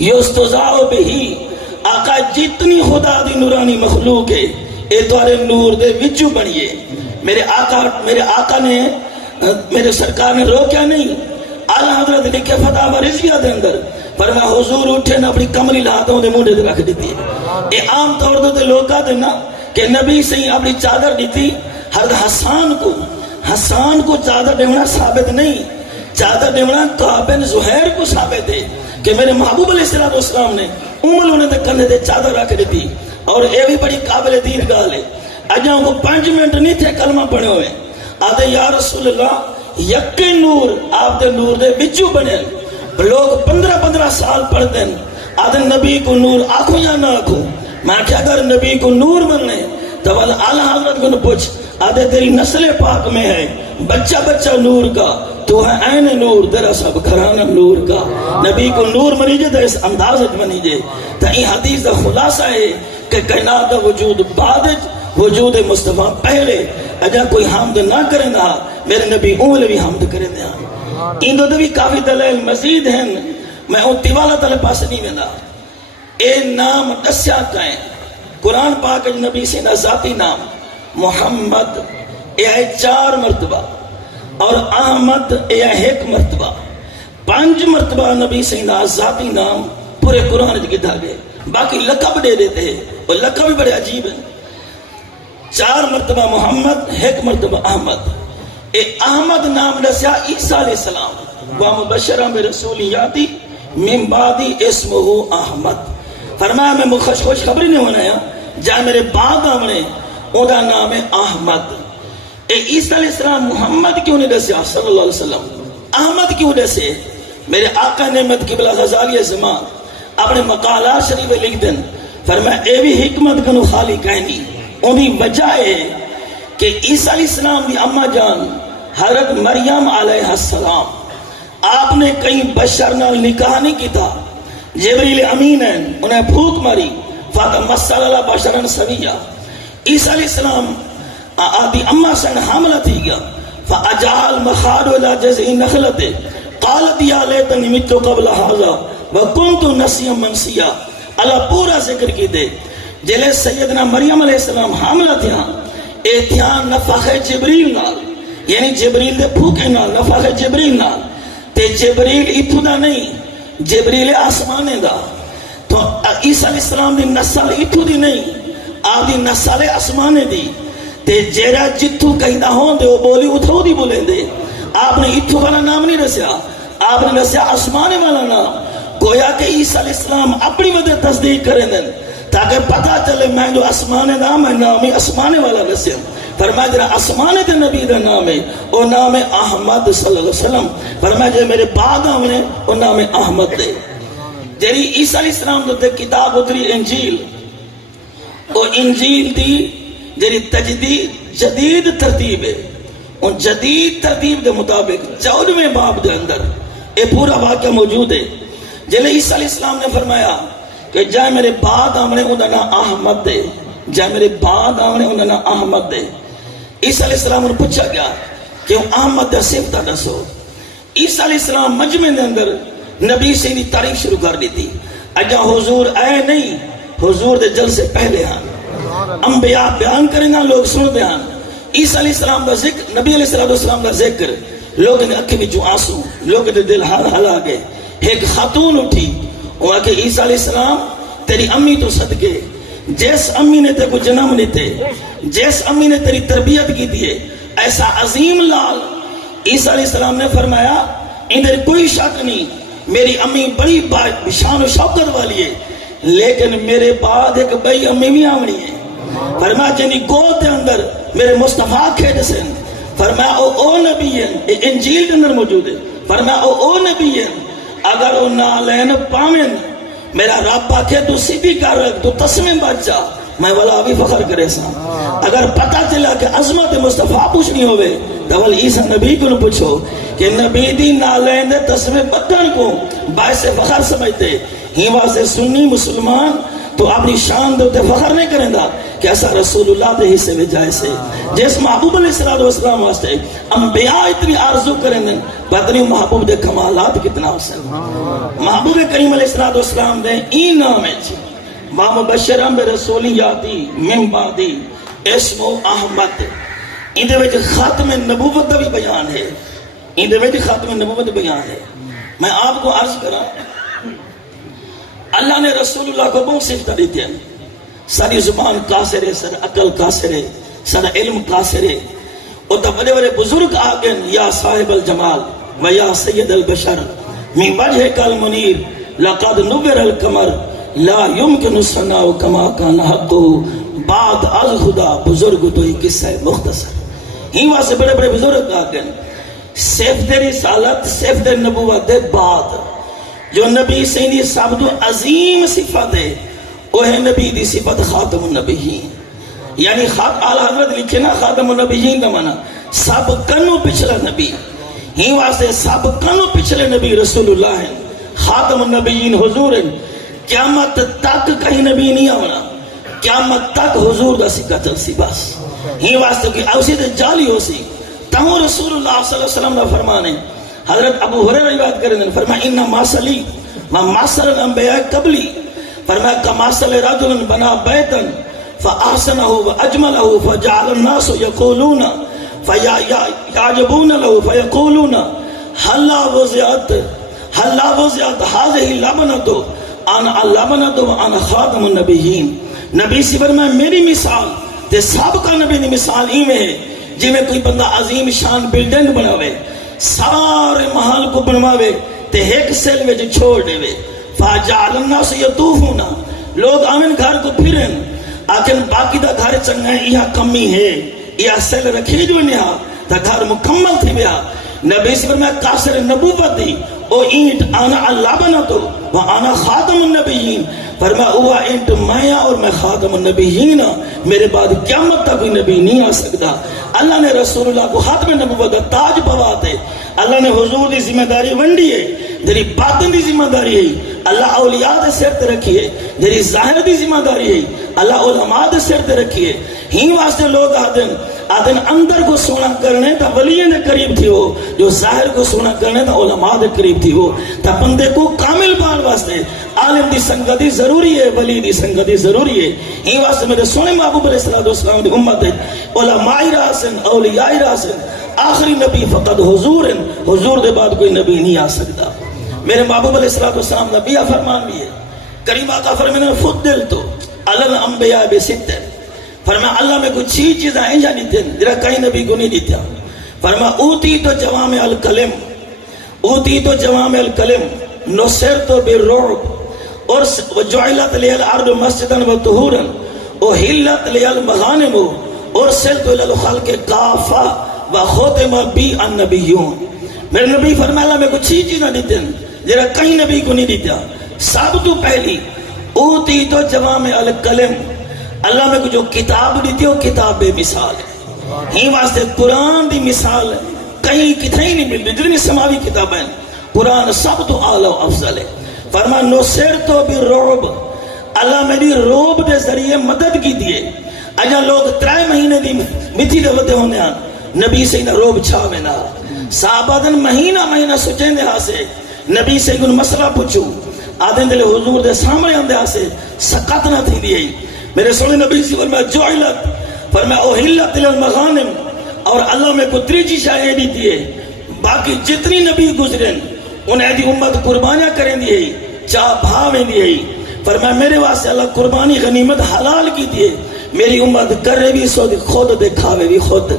یستزاؤ بہی آقا جتنی خدا دی نورانی مخلوق ہے اے توارے نور دے وچو بنیے میرے آقا نے میرے سرکار نے روکیا نہیں اعلیٰ حضرت لکھے فتح و رضویہ دے اندر پر میں حضور اٹھے نہ اپنی کمری لہاتوں دے مونڈے دے رکھ دیتی ہے اے عام طور دے لوگا دے نا کہ نبی سے ہی اپنی چادر دیتی ہر حسان کو چادر دیونا ثابت نہیں چادر دیونا کعب بن زہیر کو ثابت ہے کہ میرے محبوب علیہ السلام نے امل انہیں دے کندھے دے چادر رکھ دیتی اور اے بھی بڑی قابل دیر گال ہے اجاؤں کو 5 منٹ نہیں تھے کلمہ پڑھے ہوئے آدھے یا رسول اللہ یقین نور آپ دے نور دے بچو بنے لوگ 15 سال پڑھتے ہیں آدھے نبی کو نور آنکھوں یا نہ آنکھوں میں کہ اگر نبی کو نور بننے تو اعلیٰ حضرت کو پوچھ آدھے تیری نسل پاک میں ہے بچہ نور کا تو ہے عین نور تیرا سب گھرانہ نور کا نبی کو نور منیجے تو اس اندازت منیجے تو یہ حدیث دا خلاصہ ہے کہ کائنات دا وجود بعد وجود مصطفیٰ پہلے اجا کوئی حمد نہ کریں دا میرے نبی اول بھی حمد کریں دا ان دو بھی کافی دلائل مزید ہیں میں ان تیوالہ تلے پاس نہیں میں دا اے نام دسیا کہیں قرآن پاک نبی سے ذاتی نام محمد اے ہے 4 مرتبہ اور احمد اے ہے 1 مرتبہ 5 مرتبہ نبی سے ذاتی نام پورے قرآن گدھا گئے باقی لقب دے دیتے ہیں اور لقب بھی بڑے عجیب ہیں 4 مرتبہ محمد 1 مرتبہ احمد اے احمد نام دسیا عیسیٰ علیہ السلام وَمُبَشَّرًا بِرَسُولٍ یَأْتِی مِن بَعْدِی اسْمُهُ احمد فرمایا میں خوش خبری نہیں ہونا ہے جہاں میرے بعد آمنے اوہ نام ہے احمد اے عیسیٰ علیہ السلام محمد کیوں نہیں دسیا صلی اللہ علیہ وسلم احمد کیوں دسے میرے آقا نعمت قبلہ غزالی زمان اپنے مقالات شریف لکھ دیں فرمایا اے بھی حکمت کنو خالی کہنی انہی وجہ ہے کہ عیسیٰ علیہ السلام دی اماں جان حضرت مریم علیہ السلام آپ نے کئی بشر نال نکاح نہیں کیتا جبریل امین ہیں انہیں پھوک ماری فاطمہ صلی اللہ بشرن سویہ عیسیٰ علیہ السلام آدھی اماں سن حاملہ تھی گیا فاجعل مخارو الى جزء نخلت قالت یا لیتنی مت قبل هذا وکنت نسیا منسیا اللہ پورا ذکر کی دے جلے سیدنا مریم علیہ السلام حاملہ تھا اے تھا نفخ جبریل نال یعنی جبریل دے پھوکے نال نفخ جبریل نال تے جبریل اتھو دا نہیں جبریل آسمانے دا تو عیسیٰ علیہ السلام دی نسل اتھو دی نہیں آپ دی نسل آسمانے دی تے جیرا جتھو کہیں دا ہون دے وہ بولی اتھو دی بولیں دے آپ نے اتھو والا نام نہیں رسیا آپ نے رسیا آسمانے والا نام گویا کہ عیسیٰ علیہ السلام اپنی وجہ تصدیق کریں دیں تاکہ پتہ چلے میں جو آسمانے نام ہے نام ہی آسمانے والا رسیا فرمایا جرا آسمانے دے نبی دا نام ہے وہ نام ہے احمد صلی اللہ علیہ وسلم فرمایا جرا میرے بعد آمنے وہ نام ہے احمد دے جری عیسیٰ علیہ السلام تو تے کتاب اتری انجیل وہ انجیل دی جری تجدید جدید ترتیب ہے ان جدید ترتیب دے مطابق 14ویں باب دے اندر یہ پورا واقعہ موجود ہے جلے عیسیٰ علیہ السلام نے فرمایا کہ جائے میرے بعد آمنے انہوں نے احمد دے جائے میرے بعد آمنے انہوں نے احمد دے عیسیٰ علیہ السلام نے پوچھا گیا کہ احمد دے صفتہ دسو عیسیٰ علیہ السلام مجمع دے اندر نبی سے انہی تعریف شروع کر دی تھی اجا حضور آئے نہیں حضور دے جل سے پہلے ہاں انبیاء بیان کریں گا لوگ سن دے ہاں عیسیٰ علیہ السلام دا ذکر نبی علیہ السلام دا ذکر لوگ نے اکھی بچوں آنسو لوگ نے دل ہلا گئے ایک خاتون اٹھی وہ کہ عیسیٰ علیہ السلام تیری امی تو صدقے جیس امی نے تیرے کو جنم لیتے جیس امی نے تیری تربیت کی دیئے ایسا عظیم لال عیسیٰ علیہ السلام نے فرمایا اندر کوئی شک نہیں میری امی بڑی شان و شوکت والی ہے لیکن میرے بعد ایک بڑی امی بھی آمنی ہے فرمایا جنی گود دے اندر میرے مصطفیٰ کھیڑ سے فرمایا او نبی ہے انجیل کے اندر موجود ہے فرمایا او نبی ہے اگر او نالین پامن میرا رب آکھے تو سیدھی کر رکھ تو تسمیم بچ جا میں والا بھی فخر کرے سا اگر پتہ چلا کہ عظمت مصطفیٰ پوچھنی ہوئے تو وال عیسیٰ نبی کو پوچھو کہ نبی دی نالین دے تسمیم بچن کو باعث فخر سمجھتے ہی واسے سنی مسلمان تو اپنی شان دے فخر نہیں کریں دا کہ ایسا رسول اللہ دے حصے میں جائے سے جس محبوب علیہ السلام واسطے انبیاء اتنی آرزو کریں دیں بدنی محبوب دے کمالات کتنا ہو سکتا محبوب کریم علیہ السلام دے این نام ہے جی مبشرم برسولیاتی من بعدی اسم احمد اندے وچ ختم نبوت دا بھی بیان ہے اندے وچ ختم نبوت بیان ہے میں آپ کو عرض کرا اللہ نے رسول اللہ کو بہت صفتہ دیتے ہیں ساری زبان قاصر ہے سر عقل قاصر ہے سر علم قاصر ہے اور تو بڑے بڑے بزرگ آگن یا صاحب الجمال و یا سید البشر من وجہ کل منیر لقد نور القمر لا یمکن سنا کما کان حق بعد از خدا بزرگ تو ہی قصہ مختصر ہی وہاں سے بڑے بڑے بزرگ آگن صفت رسالت صفت نبوت دے بعد جو نبی سینی سب تو عظیم صفت ہے وہ ہے نبی دی صفت خاتم النبیین یعنی آل حضرت لکھے نا خاتم النبیین کا معنی سب کنو پچھلا نبی ہی واسطے سب کنو پچھلے نبی رسول اللہ ہیں خاتم النبیین حضور ہیں قیامت تک کہیں نبی نہیں آونا قیامت تک حضور دا سکہ چل سی بس ہی واسطے کہ اوسی دے جالی ہو سی تمہو رسول اللہ صلی اللہ علیہ وسلم دا فرمانے حضرت ابو ہریرہ روایت کریں دیں فرمایا انہا ماسلی ما ماسل الانبیاء قبلی فرمایا کماسل رجل بنا بیتن فآسنہ واجملہ فجعل الناس یقولون فیعجبون له فیقولون حلا وزیعت حاضر لبنتو انا لبنتو انا خاتم النبیین نبی سی فرمایا میری مثال تے سب کا نبی دی مثال ہی میں ہے جی میں کوئی بندہ عظیم شان بلڈنگ بناوے سارے محل کو بنواوے تے ایک سیل میں جو چھوڑ دے وے فاجعل الناس یطوفون لوگ آمن گھر کو پھریں آکن باقی دا گھر چنگا ہے یہ کمی ہے یہ سیل رکھی جو نیا تا گھر مکمل تھی بیا نبی سے فرمایا قاصر نبوت دی او اینٹ انا اللہ بنا تو وہ انا خاتم النبیین، فرمایا وہ اینٹ میں اور میں خاتم النبیین، میرے بعد قیامت تک کوئی نبی نہیں آ سکتا۔ اللہ نے رسول اللہ کو خاتم نبوت کا تاج پواتے، اللہ نے حضور دی ذمہ داری ونڈی ہے، جڑی باطن دی ذمہ داری ہے اللہ اولیاء دے سر تے رکھی ہے، جڑی ظاہر دی ذمہ داری ہے اللہ علماء دے سر تے رکھی ہے۔ ہی واسطے لوگ آدن اندر کو سونا کرنے تا ولیوں دے قریب تھی ہو، جو ظاہر کو سونا کرنے تا علماء دے قریب تھی ہو، تا بندے کو کامل بان واسطے عالم دی سنگتی ضروری ہے، ولی دی سنگتی ضروری ہے۔ ہی واسطے میرے سونے محبوب علیہ السلام دی امت ہے، علماء راسن اولیاء راسن، آخری نبی فقط حضور ہیں، حضور دے بعد کوئی نبی نہیں آ سکتا۔ میرے محبوب علیہ السلام نبی فرمان بھی ہے، کریم آقا فرمانے فضل تو علی الانبیاء بستر، فرمایا اللہ میں کچھ چیز چیزیں ایجا نہیں تھیں جرا کئی نبی کو نہیں دیتا، فرمایا اوتی تو جوامع الکلم، اوتی تو جوامع الکلم نصرت بالرعب اور وجعلت لی الارض مسجدا وطہورا وحلت لی المغانم ارسلت الی الخلق کافہ وختم بی النبیون۔ میرے نبی فرمایا اللہ میں کچھ چیزیں نہیں تھیں جرا کئی نبی کو نہیں دیتا۔ سب تو پہلی اوتی تو جوامع الکلم، اللہ میں کو جو کتاب دیتی ہو کتاب بے مثال ہے۔ ہی واسطے قرآن دی مثال کہیں کتھیں نہیں ملتی، جتنی سماوی کتابیں قرآن سب تو اعلی و افضل ہے۔ فرما نصرت بالرعب، اللہ میری روب دے ذریعے مدد کی دیے۔ اجا لوگ 3 مہینے دی مٹھی دے ودے ہونے ہیں، نبی سے انہا روب چھاوے نا، صحابہ دن مہینہ سچیں دے ہاسے نبی سے انہا مسئلہ پوچھو، آدھیں دلے حضور دے سامنے اندے ہاسے سکت نہ تھی دیئے۔ میرے سونے نبی سے فرمایا جعلت، فرمایا اوہلت للمغانم، اور اللہ میں کو 3 چیزیں دی دیئے، باقی جتنی نبی گزرن انہیں دی امت قربانیاں کریں دیئے، چاہ بھاویں دیئے۔ فرمایا میرے واسطے اللہ قربانی غنیمت حلال کی دیئے، میری امت کرے بھی سو خود دکھاوے بھی خود۔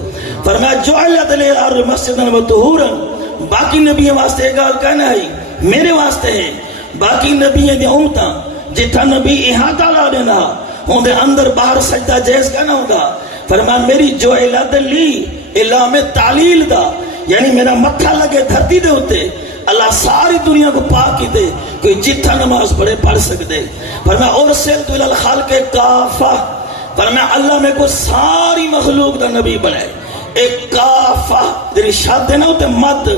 فرمایا جعلت للارض مسجدا وطہورا، باقی نبی واسطے ایک گال کہنا ہے میرے واسطے ہے، باقی نبی دی امتاں جتھا نبی احاطہ لا دینا ہوں دے اندر باہر سجدہ جیز کہنا ہوگا۔ فرمایا میری جو علت لی علام تعلیل دا، یعنی میرا متھا لگے دھرتی دے ہوتے اللہ ساری دنیا کو پاک کی دے، کوئی جتھا نماز پڑھے پڑھ سکتے۔ فرمایا ارسلت الی الخلق کافہ، فرمایا اللہ میں کو ساری مخلوق دا نبی بنائے، ایک کافہ جنہی شاد دینا ہوتے مد،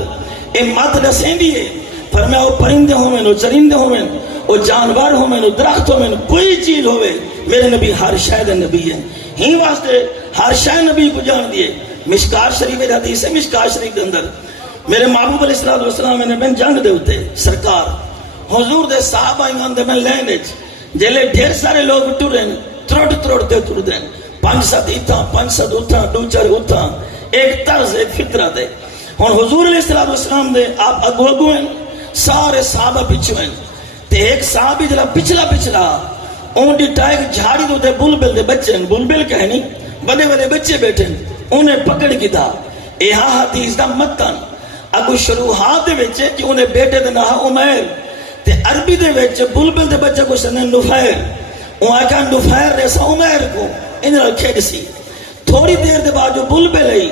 ایک مد نسیں دیئے۔ فرمایا وہ پرندے ہوئے، وہ چرندے ہوئے، وہ جانور ہوئے، وہ درخت ہوئے، کوئی چیز ہوئے، میرے نبی ہر شاید نبی ہے۔ ہی واسطے ہر شاید نبی کو جان دیئے۔ مشکات شریف حدیث ہے، مشکات شریف کے اندر میرے محبوب علیہ السلام نے بن جنگ دے ہوتے سرکار حضور دے صحابہ ایمان دے میں لینج جلے ڈھیر سارے لوگ ٹورن تروڑتے ٹردن 5-7 اتھاں 5-7 اتھاں 2-4 اتھاں، ایک طرز ایک فطرت ہے۔ ہون حضور علیہ السلام دے آپ اگو ہیں، سارے صحابہ پچھو ہیں، تے ایک صحابی جلا پچھلا اون دی ٹائک جھاڑی دو تے بلبل دے بچے ہیں، بلبل کہے نہیں بڑے بچے بیٹھے ہیں، انہیں پکڑ کی دا ایہا حدیث دا متن اگو شروحات دے وچے کہ انہیں بیٹے دے نہا عمیر تے عربی دے وچے بلبل دے بچے کو سنے نفیر، وہ آکھا نفیر ریسا عمیر کو انہیں کھیڑ سی۔ تھوڑی دیر دے بعد جو بلبل ہے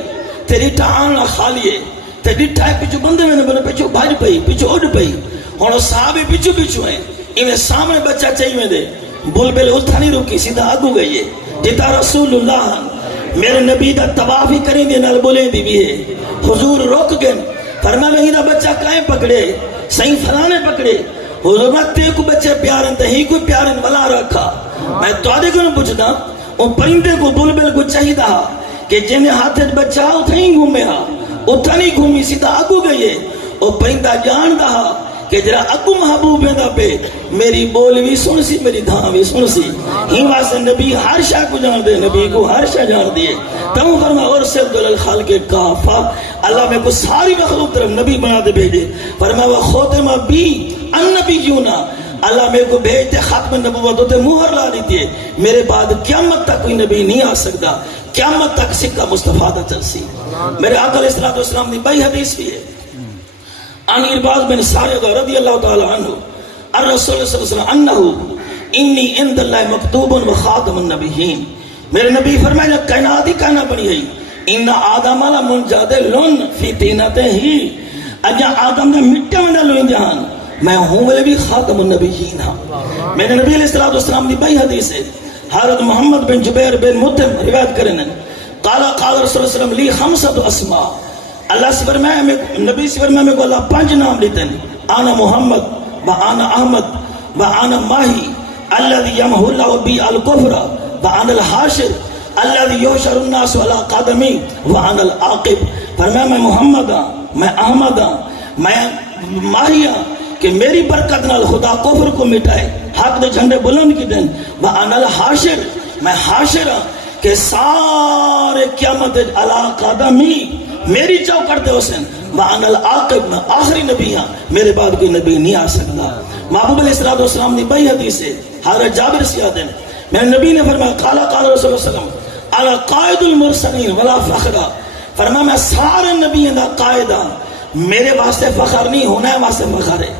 تے ریٹھا آننا خالیے تے ریٹھا ہے پچھو بندے میں نے بلے پچھو بھاج پئی پچھو اڑ پئی، اور صحابی پچھو ہیں، انہیں سامنے بچہ چاہیے میں دے، بلبل اتھا نہیں روکی سیدھا آگو گئی ہے جتا رسول اللہ میرے نبی دا تباہ ہی کریں دے نال بولے دی بھی ہے۔ حضور روک گئے، فرمایا میں ہی دا بچہ کائیں پکڑے، صحیح فلانے پکڑے، حضور میں تے کو بچے پیارن تے ہی کوئی پیارن ولا رکھا۔ میں تو آدھے کو نہ پوچھتا ان پرندے کو بلبل کو چاہی دا کہ جنہیں ہاتھ بچہ اتھا ہی گھومے ہا، اتھا نہیں گھومی سیدھا آگو گئی ہے۔ وہ پرندہ جان دا کہ جرا اگو محبوب ہے دا پہ میری بول بھی سن سی میری دھاں بھی سن سی۔ ہی واسے نبی ہر شاہ کو جان دے، نبی کو ہر شاہ جان دیے۔ تم فرما ارسلت الی الخلق کافہ، اللہ میں کو ساری مخلوق طرف نبی بنا دے بھیجے۔ فرما وختم بی النبیون، اللہ میں کو بھیجتے ختم نبوت ہوتے مہر لا دیتی ہے، میرے بعد قیامت تک کوئی نبی نہیں آ سکتا، قیامت تک سکہ مصطفیٰ دا چلسی۔ میرے آقا علیہ السلام نے بھائی حدیث بھی ہے عن ارباز بن ساریہ رضی اللہ تعالی عنہ الرسول صلی اللہ علیہ وسلم انہو انی عند اللہ مکتوب و خاتم النبیین، میرے نبی فرمائے کائنات ہی کائنات بنی ہے، ان آدم علی منجاد لن فی تینت ہی، اجا آدم دا مٹے میں لوئیں جہان میں ہوں ملے بھی خاتم النبیین ہاں. میرے نبی علیہ السلام دی بھائی حدیث ہے حضرت محمد بن جبیر بن مطعم روایت کرنے قال قال رسول اللہ علیہ وسلم لی خمسۃ اسماء اللہ سے فرمایا نبی سے فرمایا میں کو اللہ 5 نام لیتے ہیں انا محمد و انا احمد و انا ماہی الذي يمحو الله بي الكفر وانا الحاشر الذي يحشر الناس على قدمي وانا العاقب. فرمایا میں محمد ہاں میں احمد ہاں میں ماہی ہاں کہ میری برکت نال خدا کفر کو مٹائے حق دے جھنڈے بلند کی دیں. وانا الحاشر میں حاشر ہاں کہ سارے قیامت علی قدمی میری چوکٹ دے حسین. وانا العاقب میں آخری نبی ہاں میرے بعد کوئی نبی نہیں آ سکتا. محبوب علیہ السلام نے بھائی حدیث ہے حضرت جابر سے یاد ہے میرے نبی نے فرمایا قال قال رسول اللہ صلی اللہ علیہ وسلم انا قائد المرسلین ولا فخر. فرمایا میں سارے نبیوں دا قائد ہاں میرے واسطے فخر نہیں ہونا ہے واسطے فخر ہے.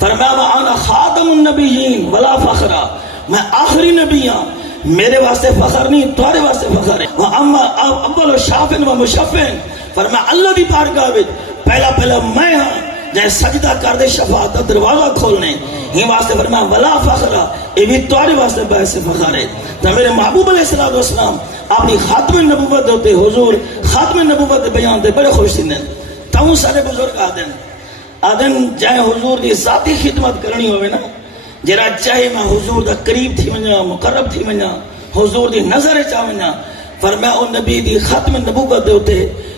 فرمایا وانا خاتم النبیین ولا فخر میں آخری نبی ہاں میرے واسطے فخر نہیں تمہارے واسطے فخر ہے. واما اول شافن و مشفن فرمایا اللہ دی بارگاہ وچ پہلا میں ہاں جائے سجدہ کر دے شفاعت دا دروازہ کھولنے ہی واسطے فرمایا ولا فخر یہ بھی تمہارے واسطے باعث فخر ہے. تو میرے محبوب علیہ السلام اپنی خاتم نبوت ہوتے حضور خاتم نبوت بیان دے بڑے خوش تھے. تاؤں سارے بزرگ آدن جائے حضور دی ذاتی خدمت کرنی ہوئے نا جرا چاہے میں حضور دا قریب تھی ونجا مقرب تھی ونجا حضور دی نظر چاہ ونجا فرمایا او نبی دی ختم نبوت دے ہوتے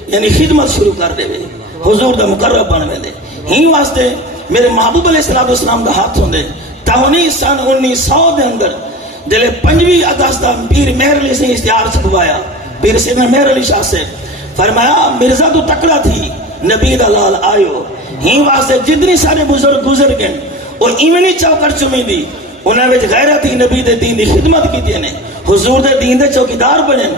یعنی خدمت شروع کر دے وے حضور دا مقرب بن وے دے. ہی واسطے میرے محبوب علیہ السلام دا ہاتھ ہوندے تاونی سن 1900 دے اندر جلے 5 اگست دا پیر مہر علی سے اشتہار چھپوایا پیر سیدنا مہر علی شاہ سے فرمایا مرزا تو تکڑا تھی نبی دا لال آئیو. ہی واسطے جتنی سارے بزرگ گزر گئے وہ ایمنی چوکر چمی دی انہیں وچ غیرت ہی نبی دے دین دی خدمت کی دینے حضور دے دین دے چوکیدار بنے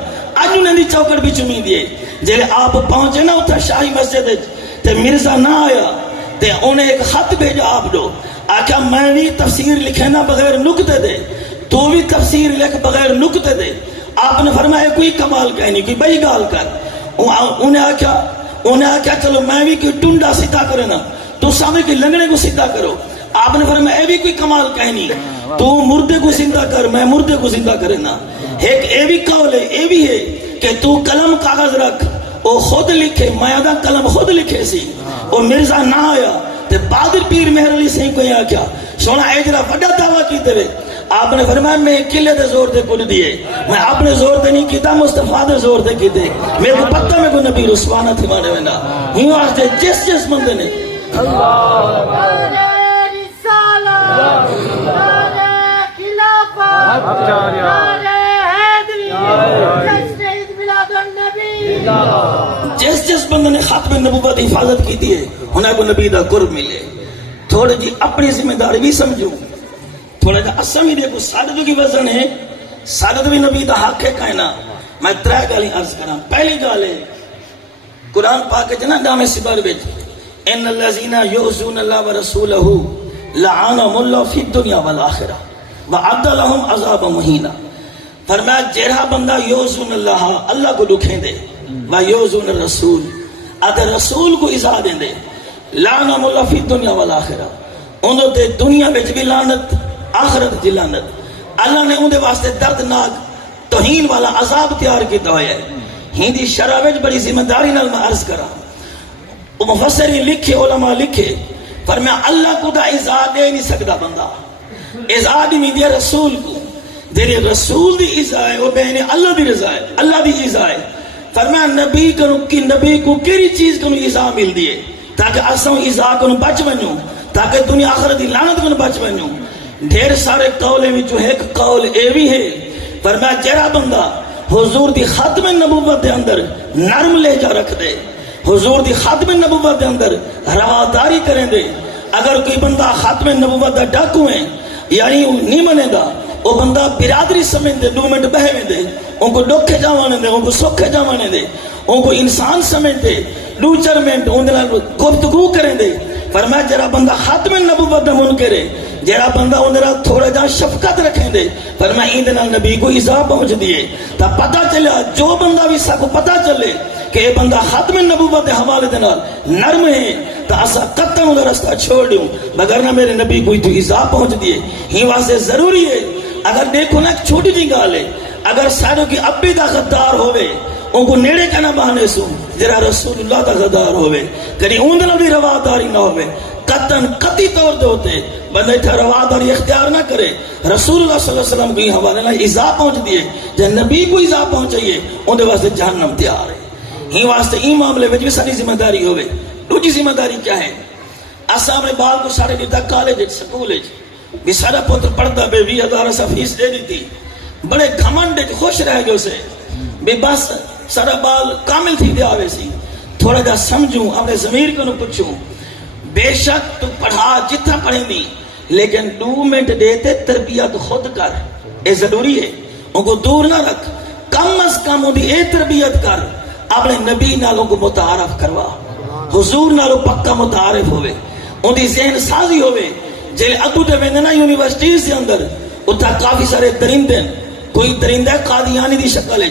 اج انہیں دی چوکر بھی چمی دیے. جلے آپ پہنچے نا اتھا شاہی مسجد تے مرزا نہ آیا تے انہیں ایک خط بھیجا آپ دو آکھا میں بھی تفسیر لکھے نا بغیر نکتے دے تو بھی تفسیر لکھ بغیر نکتے دے. آپ نے فرمایا کوئی کمال کہنی کوئی بئی گال کر. انہیں آکھا چلو میں بھی کوئی ٹنڈا سیدھا کرے نا تو سامنے کی لنگنے کو سیدھا کرو. آپ نے فرمایا اے بھی کوئی کمال کہنی تو مردے کو زندہ کر میں مردے کو زندہ کرے نا. ایک اے بھی قول ہے اے بھی ہے کہ تو قلم کاغذ رکھ وہ خود لکھے میں آدھا قلم خود لکھے سی وہ مرزا نہ آیا تے بادر پیر مہر علی سے کوئی آکھا سونا اجرا بڑا دعویٰ کی دے. آپ نے فرمایا میں قلعے دے زور دے کل دیے میں اپنے زور دے نہیں کیتا مصطفیٰ دے زور دے کیتے میرے کو پتہ میں کو نبی رسوانہ تھی مانے وینا ہوں آج دے جس مندے نے جس بندے نے خاتم نبوت حفاظت کی دیئے انہیں کو نبی دا قرب ملے. تھوڑے جی اپنی ذمہ داری بھی سمجھو تھوڑا جا اسمی دیکھو سادت کی وزن ہے سادت بھی نبی دا حق ہے کائنا. میں 3 گالی عرض کرا. پہلی گال ہے قرآن پاک جنا نام سبر بیچ ان الذین یؤذون اللہ ورسولہ لعنهم اللہ فی الدنیا والآخرہ وعد لهم عذاب مہینہ. فرمایا جہاں بندہ یؤذون اللہ اللہ کو دکھیں دے و یؤذون الرسول ادھر رسول کو ایذا دیں دے لعنهم اللہ فی الدنیا والآخرہ انہوں تے دنیا وچ بھی لعنت آخرت دی لعنت. اللہ نے اندے واسطے دردناک توہین والا عذاب تیار کیتا ہویا ہے. ہندی شرع وچ بڑی ذمہ داری نال میں عرض کرا مفسرین لکھے علماء لکھے فرمایا اللہ کو دا ایذا دے نہیں سکتا بندہ ایذا دی دے رسول کو دے رسول دی ایذا ہے وہ بہن اللہ دی رضا ہے اللہ دی ایذا ہے. فرمایا نبی کو کیری چیز کو ایذا مل دیے تاکہ اساں ایذا کو بچ ونجو تاکہ دنیا آخرت دی لعنت کو بچ ونجو. ڈھیر سارے قولے میں جو ایک قول اے بھی ہے فرمایا جڑا بندہ حضور دی ختم نبوت دے اندر نرم لہجہ رکھ دے حضور دی ختم نبوت دے اندر رواداری کریں دے اگر کوئی بندہ ختم نبوت دا ڈاکو ہے یعنی نہیں منے گا وہ بندہ برادری سمجھ دے 2 منٹ بہویں دے ان کو ڈوکھے جاوانے دے ان کو سوکھے جاوانے دے ان کو انسان سمجھ دے 2-4 منٹ ان گفتگو کریں دے. فرمایا جرا بندہ ختم نبوت دا منکر ہے جرا بندہ اندرا تھوڑا جا شفقت رکھیں دے فرمایا این دنال نبی کو ایذا پہنچ دیے تا پتہ چلیا جو بندہ بھی سا کو پتہ چلے کہ یہ بندہ ختم نبوت دے حوالے دنال نرم ہے تو اسا قطن دا رستہ چھوڑ دیوں مگر نہ میرے نبی کوئی تو ایزا پہنچ دیے ہی واسطے ضروری ہے اگر دیکھو نا چھوٹی جی گال ہے اگر ساروں کی ابی دا غدار ہوئے ان کو نیڑے کا نہ بہانے سو جرا رسول اللہ دا غدار ہوئے کری اوندلوں دی رواداری نہ ہوئے قطن قطعی طور دے ہوتے بندہ تھا رواداری اختیار نہ کرے رسول اللہ صلی اللہ علیہ وسلم کو حوالے نہ ایزا پہنچ دیے جب نبی کو ایزا پہنچائیے ان دے واسطے جہنم تیار ہے ہی واسطے این معاملے میں بھی ساری ذمہ داری ہوئے دوسری ذمہ داری کیا ہے اسا اپنے بال کو سارے دیتا کالج سکول بھی سارا پتر پڑھتا بے 20,000 سا فیس دے دی تھی بڑے گھمنڈ خوش رہ گئے اسے بے بس سارا بال کامل تھی دے آوے سی تھوڑا جا سمجھوں اپنے ضمیر کو نہ پوچھوں بے شک تو پڑھا جتنا پڑھیں دی لیکن 2 منٹ دیتے تربیت خود کر یہ ضروری ہے ان کو دور نہ رکھ کم از کم ان دی اے تربیت کر اپنے نبی نالوں کو متعارف کروا حضور نالوں پکا متعارف ہوئے ان دی ذہن سازی ہوئے جیلے ادو دے ویندنا یونیورسٹیز سے اندر اتھا کافی سارے درندے کوئی درندہ قادیانی دی شکل ہے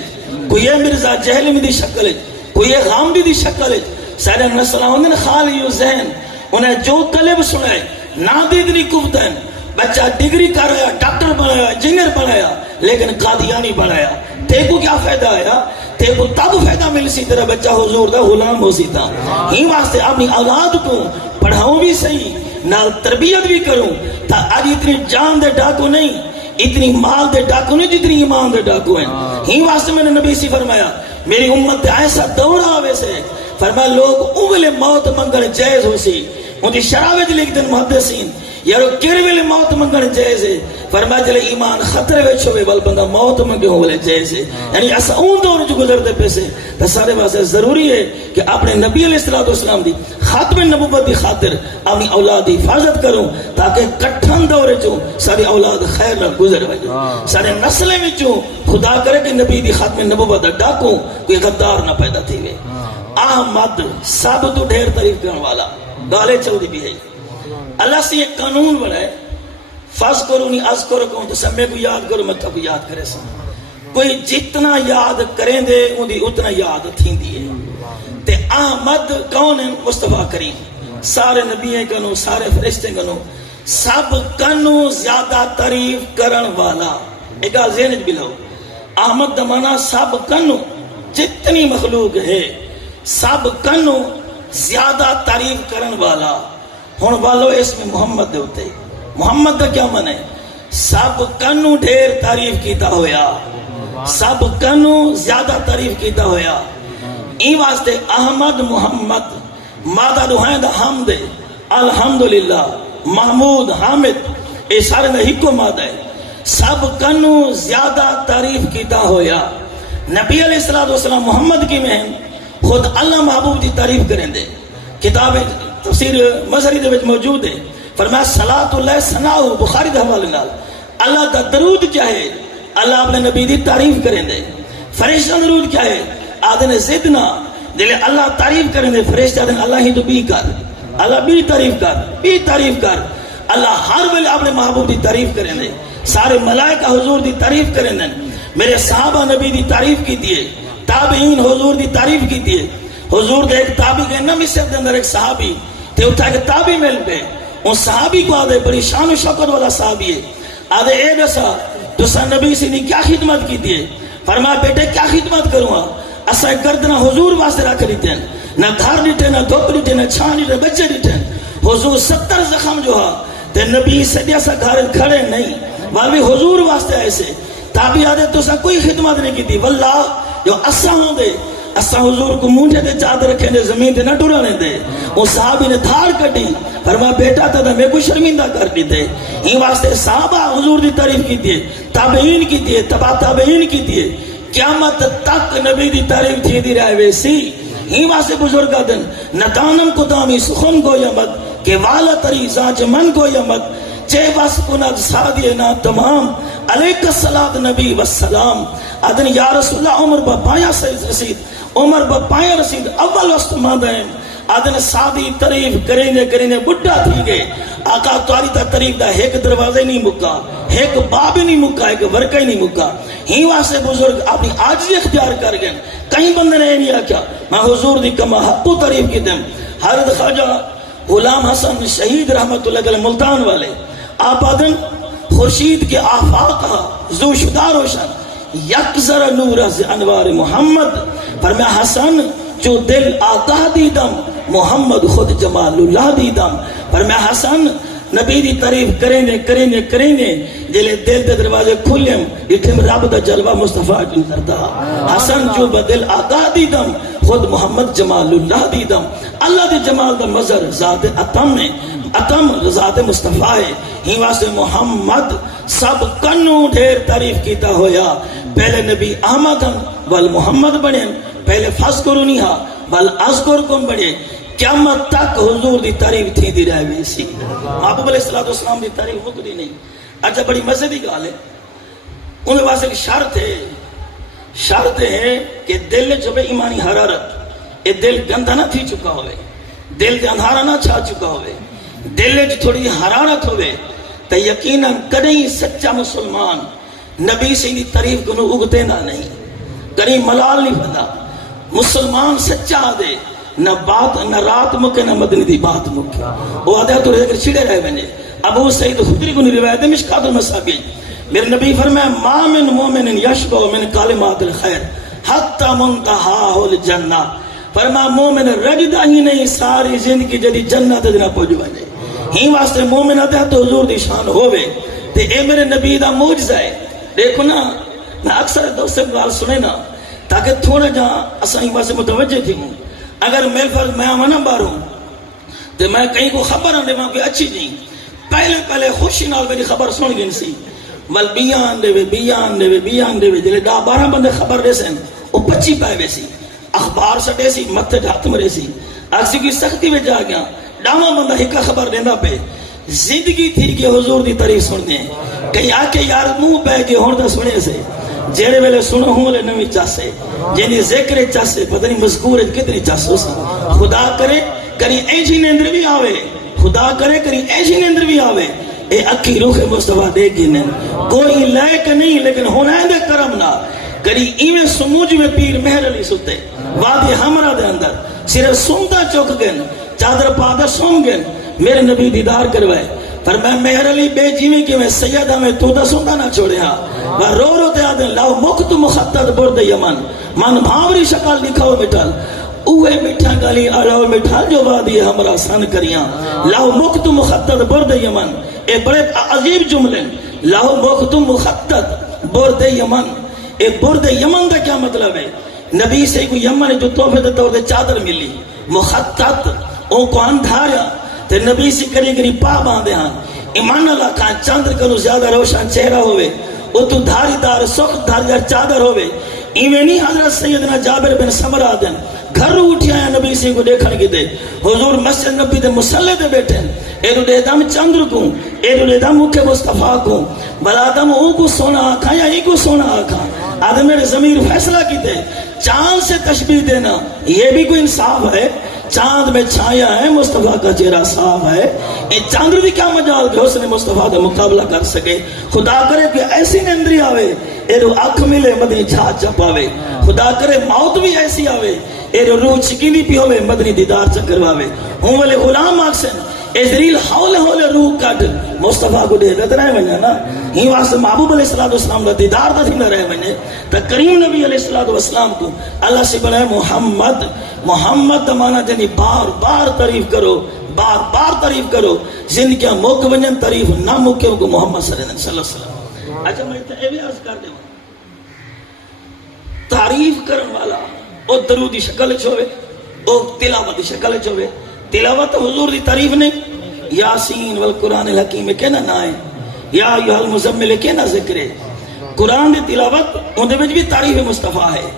کوئی یہ مرزا جہلمی دی شکل ہے کوئی یہ غامدی دی شکل ہے سارے نسلہ ہوندے خالی و ذہن انہیں جو طلب سنائے نادیدنی کفتن بچہ ڈگری کر رہا ڈاکٹر بنایا انجینئر بنایا لیکن قادیانی بنایا تے کو کیا فائدہ آیا تے کو تب فائدہ مل سی تیرا بچہ حضور دا غلام ہو سی تھا ہی واسطے اپنی اولاد کو پڑھاؤں بھی صحیح نال تربیت بھی کروں تا آج اتنی جان دے ڈاکو نہیں اتنی مال دے ڈاکو نہیں جتنی ایمان دے ڈاکو ہیں ہی واسطے میں نے نبی سی فرمایا میری امت ایسا دور آوے سے فرمایا لوگ اول موت منگل جائز ہو سی ان کی شراوت لکھ دن محدثین یارو کرویل موت منگل جائز ہے فرمایا جلے ایمان خطرے ویچ ہوئے بل بندہ موت منگے ہوئے جائز ہے یعنی ایسا اون دور جو گزرتے پیسے تو سارے واسطے ضروری ہے کہ اپنے نبی علیہ السلام دی خاتم نبوت دی خاطر اپنی اولاد دی حفاظت کروں تاکہ کٹھن دورے چوں ساری اولاد خیر نہ گزر ہوئے سارے نسلیں میں چوں خدا کرے کہ نبی دی خاتم نبوت ڈاکوں کوئی غدار نہ پیدا تھی ہوئے احمد سب تو ڈھیر تعریف کرنے والا گالے چودی بھی ہے اللہ سے ایک قانون بنائے فاز کرونی از کروں تو سب میں کو یاد کرو مت کو یاد کرے سن کوئی جتنا یاد کریں دے ان دی اتنا یاد تھیں دیئے تے احمد کون ہے مصطفیٰ کریم سارے نبییں کنو سارے فرشتے کنو سب کنو زیادہ تعریف کرن والا ایک ذہن بھی لو احمد دمانا سب کنو جتنی مخلوق ہے سب کنو زیادہ تعریف کرن والا ہون والو اس میں محمد دے ہوتے محمد کا کیا من ہے سب کنو ڈھیر تعریف کیتا ہویا سب کنو زیادہ تعریف کیتا ہویا این واسطے احمد محمد مادہ دوہائیں دا حمد الحمدللہ محمود حامد اے سارے میں ہکو مادہ ہے سب کنو زیادہ تعریف کیتا ہویا نبی علیہ السلام محمد کی مہن خود اللہ محبوب دی تعریف کریں دے کتاب تفسیر مظہری دے وچ موجود ہے فرمایا صلاۃ اللہ ثناء بخاری دے حوالے نال اللہ دا درود چاہے اللہ اپنے نبی دی تعریف کریں دے فرشتہ درود کیا ہے آدھنے زدنا دلے اللہ تعریف کریں دے فرشتہ آدھنے اللہ ہی تو بھی کر اللہ بھی تعریف کر اللہ ہر ویلے اپنے محبوب دی تعریف کریں دے سارے ملائکہ حضور دی تعریف کریں دے میرے صحابہ نبی دی تعریف کی دیئے تابعین حضور دی تعریف کی دیئے حضور دے ایک تابعی کے نمی سے اندر ایک صحابی تے اٹھا کے تابعی مل پہ ان صحابی کو آدھے بڑی شان و شوکت والا صحابی ہے آدھے اے دسا تو سا نبی سے نے کیا خدمت کی دیئے فرمایا بیٹے کیا خدمت کروں اسا گردنا حضور واسطے رکھ لیتے ہیں نہ گھر لیتے نہ دھوپ لیتے نہ چھان لیتے بچے لیتے حضور 70 زخم جو ہاں تے نبی سے جیسا گھر کھڑے نہیں والوی حضور واسطے ایسے تابعی آدھے تو سا کوئی خدمت نہیں کی دی واللہ جو اسا ہوں دے اسا حضور کو مونجھے دے چادر رکھیں دے زمین دے نہ ڈورانے دے وہ صحابی نے دھار کٹی فرمایا بیٹا تا میں کو شرمندہ کر دی دے ہی واسطے صحابہ حضور دی تعریف کی دیئے تابعین کی دیئے تبا تابعین کی دیئے قیامت تک نبی دی تعریف تھی دی رہے ویسی ہی واسطے بزرگا دن ندانم کو دامی سخن کو یمد کہ والا تری زانچ من کو یمد چے واس کند سادیے نا تمام علیک الصلاة نبی والسلام ادن یا رسول اللہ عمر با پایا رسید عمر با پایا رسید اول وست مادائم ادن سادی تعریف کریں بڑھا تھی گئے آقا تواری تا تعریف دا ایک دروازے نہیں مکا ایک باب نہیں مکا ایک ورکہ نہیں مکا ہی واسے بزرگ اپنی آجزی اختیار کر گئے کہیں بندے نے نہیں آکیا میں حضور دی کما حق کو تعریف کی دیں حضرت خواجہ غلام حسن شہید رحمت اللہ علیہ ملتان والے آپ آدن خورشید کے آفاق زو شدہ روشن یکزر نور از انوار محمد فرمایا حسن جو دل آگاہ دیدم محمد خود جمال اللہ دیدم فرمایا حسن نبی دی تعریف کریں نے جلے دل دے دروازے کھلیم اتھم رب دا جلوہ مصطفیٰ جن کرتا حسن جو بدل آگاہ دیدم خود محمد جمال اللہ دیدم اللہ دے جمال دا مظہر ذات اتم نے اتم ذات مصطفیٰ ہے ہی واسطے محمد سب کنوں ڈھیر تعریف کیتا ہویا پہلے نبی احمد ہم والمحمد بنے پہلے فذکرونی ہا والاذکرکم بنے قیامت تک حضور دی تعریف تھی دی رہے ہوئی سی محبوب علیہ السلام دی تعریف مکدی نہیں اچھا بڑی مزے دی گال ہے انہیں واسطے ایک شرط ہے کہ دل جو بے ایمانی حرارت یہ دل گندہ نہ تھی چکا ہوئے دل دے اندھارا نہ چھا چکا ہوئے دل جو تھوڑی حرارت ہوئے تو یقیناً کدیں سچا مسلمان نبی سے دی تعریف کو اگتے نہ نہیں کدیں ملال نہیں پتا مسلمان سچا دے نہ بات نہ رات مکے نہ مدنی دی بات مکے وہ آدھے تو رہ کر چھڑے رہے بنے ابو سعید خدری کو روایت مشکات المصابی میرے نبی فرمایا ما من مومن یشبع من کلمات الخیر حتی منتہا الجنہ فرمایا مومن رجدہ ہی نہیں ساری زندگی جدی جنت دینا پہنچ بنے ہی واسطے مومن آدھے تو حضور دی شان ہوئے تے اے میرے نبی دا موجزہ ہے دیکھو نا میں اکثر دوست سے بات سنے نا تاکہ تھوڑا جہاں اساں ہی واسطے متوجہ تھی ہوں اگر میل فرض میں آمانا باروں تو میں کہیں کو خبر آنے وہاں کوئی اچھی نہیں پہلے خوشی نال میری خبر سن گئی سی ول بیان دے وے جلے 12 بندے خبر دے سن وہ 25 پائے وے سی اخبار سٹے سی متھے ہاتھ مرے سی اکسی کی سختی میں جا گیا ڈاما بندہ ہکا خبر دینا پہ زندگی تھی کہ حضور دی تعریف سن دیں کہیں آ کے یار منہ پہ کے ہون دا سنے سے جیرے ویلے سنو ہوں لے نوی چاسے جنہی ذکر چاسے پتہ نہیں مذکور کتنی چاسے سی خدا کرے کری ایجی نیندر بھی آوے خدا کرے کری ایجی نیندر بھی آوے اے اکی روح مصطفیٰ دے گی نین کوئی لائق نہیں لیکن ہونا ہے دے کرم نہ کری ایویں سموج میں پیر مہر علی ستے وادی ہمرا دے اندر صرف سنتا چوک گن چادر پادر سن گن میرے نبی دیدار کروائے پر میں مہر علی بے جیویں کہ میں سیدہ میں تو دا سنتا نہ چھوڑے ہاں وہ رو تے آدھیں لاؤ مکت مخطط برد یمن من بھاوری شکل لکھاؤ مٹھل اوے مٹھا گلی اڑاؤ مٹھل جو وادی ہمرا سن کریاں لاؤ مکت مخطط برد یمن اے بڑے عجیب جملے لاؤ مکت مخطط برد یمن اے برد یمن دا کیا مطلب ہے نبی سے کوئی یمن جو تحفے دیتا ہوتے چادر ملی مخطط او کو اندھاریا تے نبی سے کری کری پا باندھے ہاں ایمان اللہ کہاں چاندر کنو زیادہ روشن چہرہ ہوئے او تو دھاری دار سخت دھاری دار چادر ہوئے ایویں نہیں حضرت سیدنا جابر بن سمرہ دن گھر اٹھیا ہے نبی سے کو دیکھن کی دے حضور مسجد نبی دے مسلح دے بیٹھے ایدو دے دم چندر کو ایدو دے دم مکہ مصطفیٰ کو بلا دم او کو سونا آکھا یا ای کو سونا آکھا آدھے میرے ضمیر فیصلہ کی دے چاند سے تشبیح دینا یہ بھی کوئی انصاف ہے چاند میں چھایا ہے مصطفیٰ کا چہرہ صاف ہے یہ چاندر بھی کیا مجال کہ حسن مصطفیٰ کا مقابلہ کر سکے خدا کرے کہ ایسی نندری آوے ایرو اکھ ملے مدنی جھاج چپاوے خدا کرے موت بھی ایسی آوے ایرو روح چکینی پی ہوئے مدنی دیدار چکرواوے ہوں والے غلام آکسن ازریل حول روح کٹ مصطفیٰ کو دے دیتا رہے ونیا نا ہی واسطے محبوب علیہ السلام کا دیدار دا تھی نہ رہے ونیا تا کریم نبی علیہ السلام کو اللہ سے بلائے محمد دمانا جنی بار بار تعریف کرو زندگیاں موک ونجن تعریف نہ موکے کو محمد صلی اللہ علیہ وسلم اچھا میں اتنے عرض کر دے تعریف کرن والا او درودی شکل چھوئے او تلاوتی شکل چھوئے تلاوت حضور دی تعریف نہیں یاسین والقرآن الحکیم کہنا نہ ہے یا ایھا المزمل کہنا ذکر ہے قرآن دی تلاوت اندے وچ بھی تعریف مصطفیٰ ہے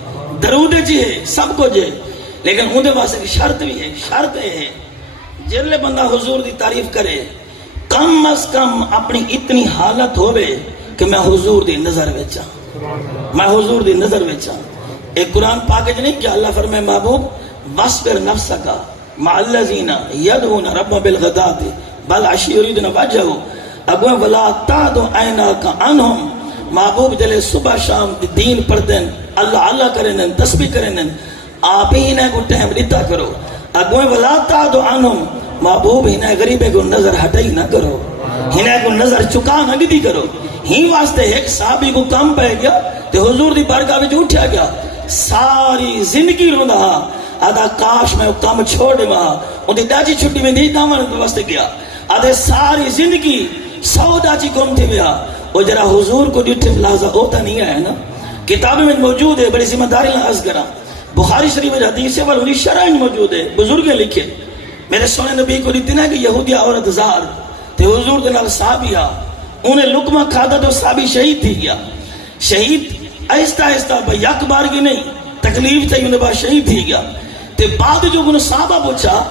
درود جی ہے سب کو جے لیکن اندے واسطے شرط بھی ہے شرط ہے جلے بندہ حضور دی تعریف کرے کم از کم اپنی اتنی حالت ہوئے کہ میں حضور دی نظر وچا ایک قرآن پاکج نہیں کہ اللہ فرمائے محبوب وَاصْبِرْ نَفْسَكَ مع الذين يدعون رب بالغداة بل عشي يريدون وجهه اگویں ولا تعد عيناك عنهم محبوب جلے صبح شام دین پڑھدن اللہ کرن تسبیح کرن آپ ہی نہ کو ٹائم دیتا کرو اگویں ولا تعد عنهم محبوب ہنہ غریبے کو نظر ہٹائی نہ کرو، ہنہ کو نظر چکا نہ گدی کرو. ہی واسطے ایک صحابی کو کم پہ گیا تے حضور دی بارگاہ وچ اٹھیا گیا، ساری زندگی روندا آدھا کاش میں کام چھوڑ دے ماں ان دی ڈاچی چھٹی میں دی دامن واسطے گیا. آدھے ساری زندگی سو ڈاچی گم تھی ویا، وہ جرا حضور کو ڈٹھے لازہ ہوتا نہیں آیا نا. کتاب میں موجود ہے، بڑی ذمہ داری نہ عرض کرا. بخاری شریف میں حدیث ہے والی شرح موجود ہے، بزرگ لکھے میرے سونے نبی کو اتنا کہ یہودی عورت زار تے حضور دے نال صحابیہ انہیں لقمہ کھادا تو صحابی شہید تھی گیا. شہید آہستہ آہستہ یک بار کی نہیں تکلیف تھی انہیں بعد شہید تھی گیا. تے بعد جو انہوں صحابہ پوچھا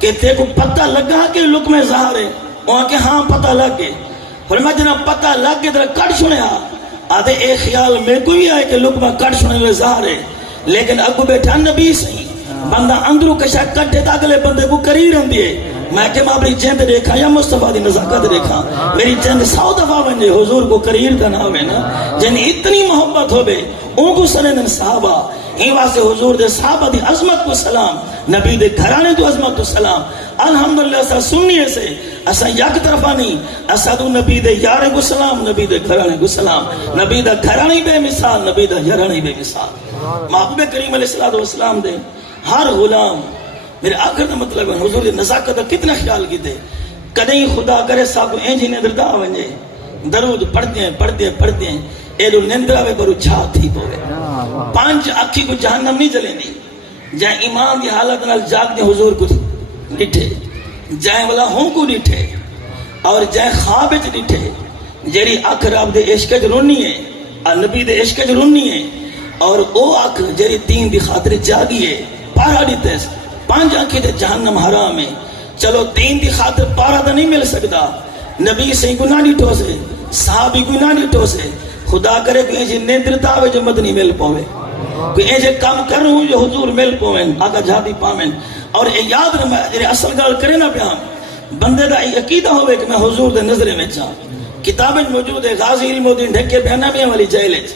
کہ تے کو پتہ لگا کہ لقمہ زہر ہے؟ وہاں کہ ہاں پتہ لگ گئے. فرمایا جناب پتہ لگ گئے ترہ کٹ سنے ہاں. آدھے ایک خیال میرے کو بھی آئے کہ لقمہ کٹ سنے لے زہر ہے، لیکن اگو بیٹھا نبی صحیح بندہ اندروں کشا کٹے تا اگلے بندے کو قریر ہم دیئے. میں کہ میں اپنی جند دیکھا یا مصطفیٰ دی نزاکت دیکھا، میری جند 100 دفعہ بنجے حضور کو قریر کا نہ ہوئے نا. جن اتنی محبت ہو بے ان کو سنیدن صحابہ ہی واسطے حضور دے صحابہ دی عظمت کو سلام، نبی دے گھرانے تو عظمت کو سلام. الحمدللہ اسا سنیے سے اسا یک طرفہ نہیں، اسا تو نبی دے یارے کو سلام، نبی دے گھرانے کو سلام. نبی دا گھرانے بے مثال، نبی دا یارنے بے مثال. محبوب کریم علیہ السلام دے ہر غلام میرے آخر کا مطلب ہے حضور نزاکت کتنا خیال کی دے. کدیں خدا کرے صاحب اینجی نندردہ ونجے درود پڑھتے ہیں ایڈو نندرہ وے برو چھا تھی پوے. 5 اکھی کو جہنم نہیں جلیں دی. جائیں ایمان دی حالت نال جاگ دے حضور کو ڈٹھے، جائیں والا ہوں کو ڈٹھے اور جائیں خوابت ڈٹھے. جیری اکھ رب دے عشقج رونی ہے، نبی دے عشقج رونی ہے، اور او اکھ جیری دین دی خاطر جاگی ہے پارا ڈٹھے. 5 آنکھیں تے جہنم حرام ہے. چلو دین دی خاطر پارا دا نہیں مل سکتا، نبی سے گناہ ڈٹھو سے صحابی گناہ ڈٹھو سے. خدا کرے کہ ایجے نیندرتا ہوئے جو مدنی مل پوے، کہ ایجے کام کروں جو حضور مل پویں آگا جہادی پامن. اور یاد رہا جنہیں اصل گال کرے نا پیام بندے دا عقیدہ ہوئے کہ میں حضور دے نظرے میں چاہاں. کتابیں موجود ہے غازی علم الدین ڈھکے بیانامیہ والی جائلج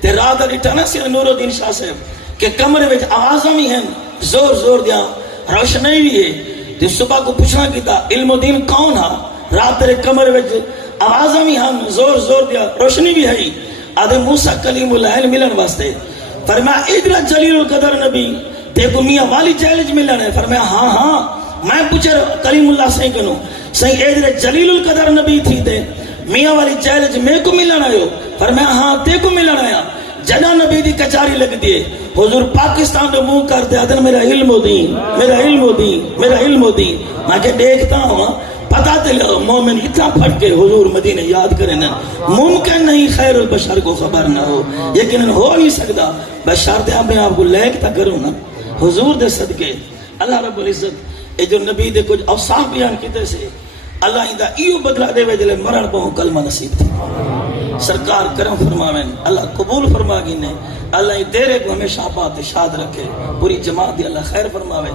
تے رات اٹھانا سی نور الدین شاہ صاحب کہ کمرے میں آوازاں بھی ہیں زور زور دیا روشنائی بھی ہے. تے صبح کو پوچھنا کیتا علم الدین کون ہا؟ رات تیرے کمرے میں آوازاں بھی ہم زور زور دیا روشنی بھی ہے. آدھے موسیٰ کلیم اللہ علم ملن واسطے. فرمایا ادھر جلیل القدر نبی تے کو میاں والی جائلج ملن ہے. فرمایا ہاں میں پوچھے کلیم اللہ صحیح کنوں صحیح ادھر جلیل القدر نبی تھی تے میاں والی جائلج میں کو ملن آئے ہو؟ فرمایا ہاں تے کو ملن آیا. جنا نبی دی کچاری لگ دیئے حضور پاکستان میں منہ کرتے آدھن میرا علم ہو دین، میرا علم ہو دین، میرا علم ہو دین. میں کہ دیکھتا ہوں پتا دل مومن اتنا پھٹ کے حضور مدینہ یاد کریں. ممکن نہیں خیر البشر کو خبر نہ ہو، یقیناً ہو نہیں سکتا. بشار دے اپنے آپ کو لیکتا کروں نا حضور دے صدقے. اللہ رب العزت اے جو نبی دے کچھ اوصاف بیان کیتے سے اللہ ہی دا ایو بدلہ دے وے جلے مرن پہوں کلمہ نصیب تھی. سرکار کرم فرماویں، اللہ قبول فرما گینے، اللہ ہی تیرے کو ہمیشہ آباد شاد رکھے، پوری جماعت دی اللہ خیر فرماویں.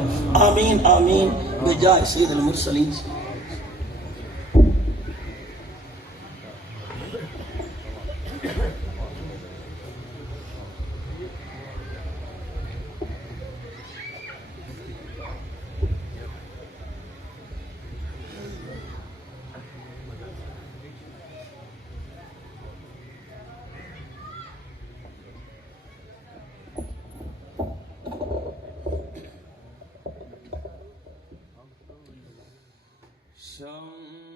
آمین آمین بجائے سید المرسلین. Some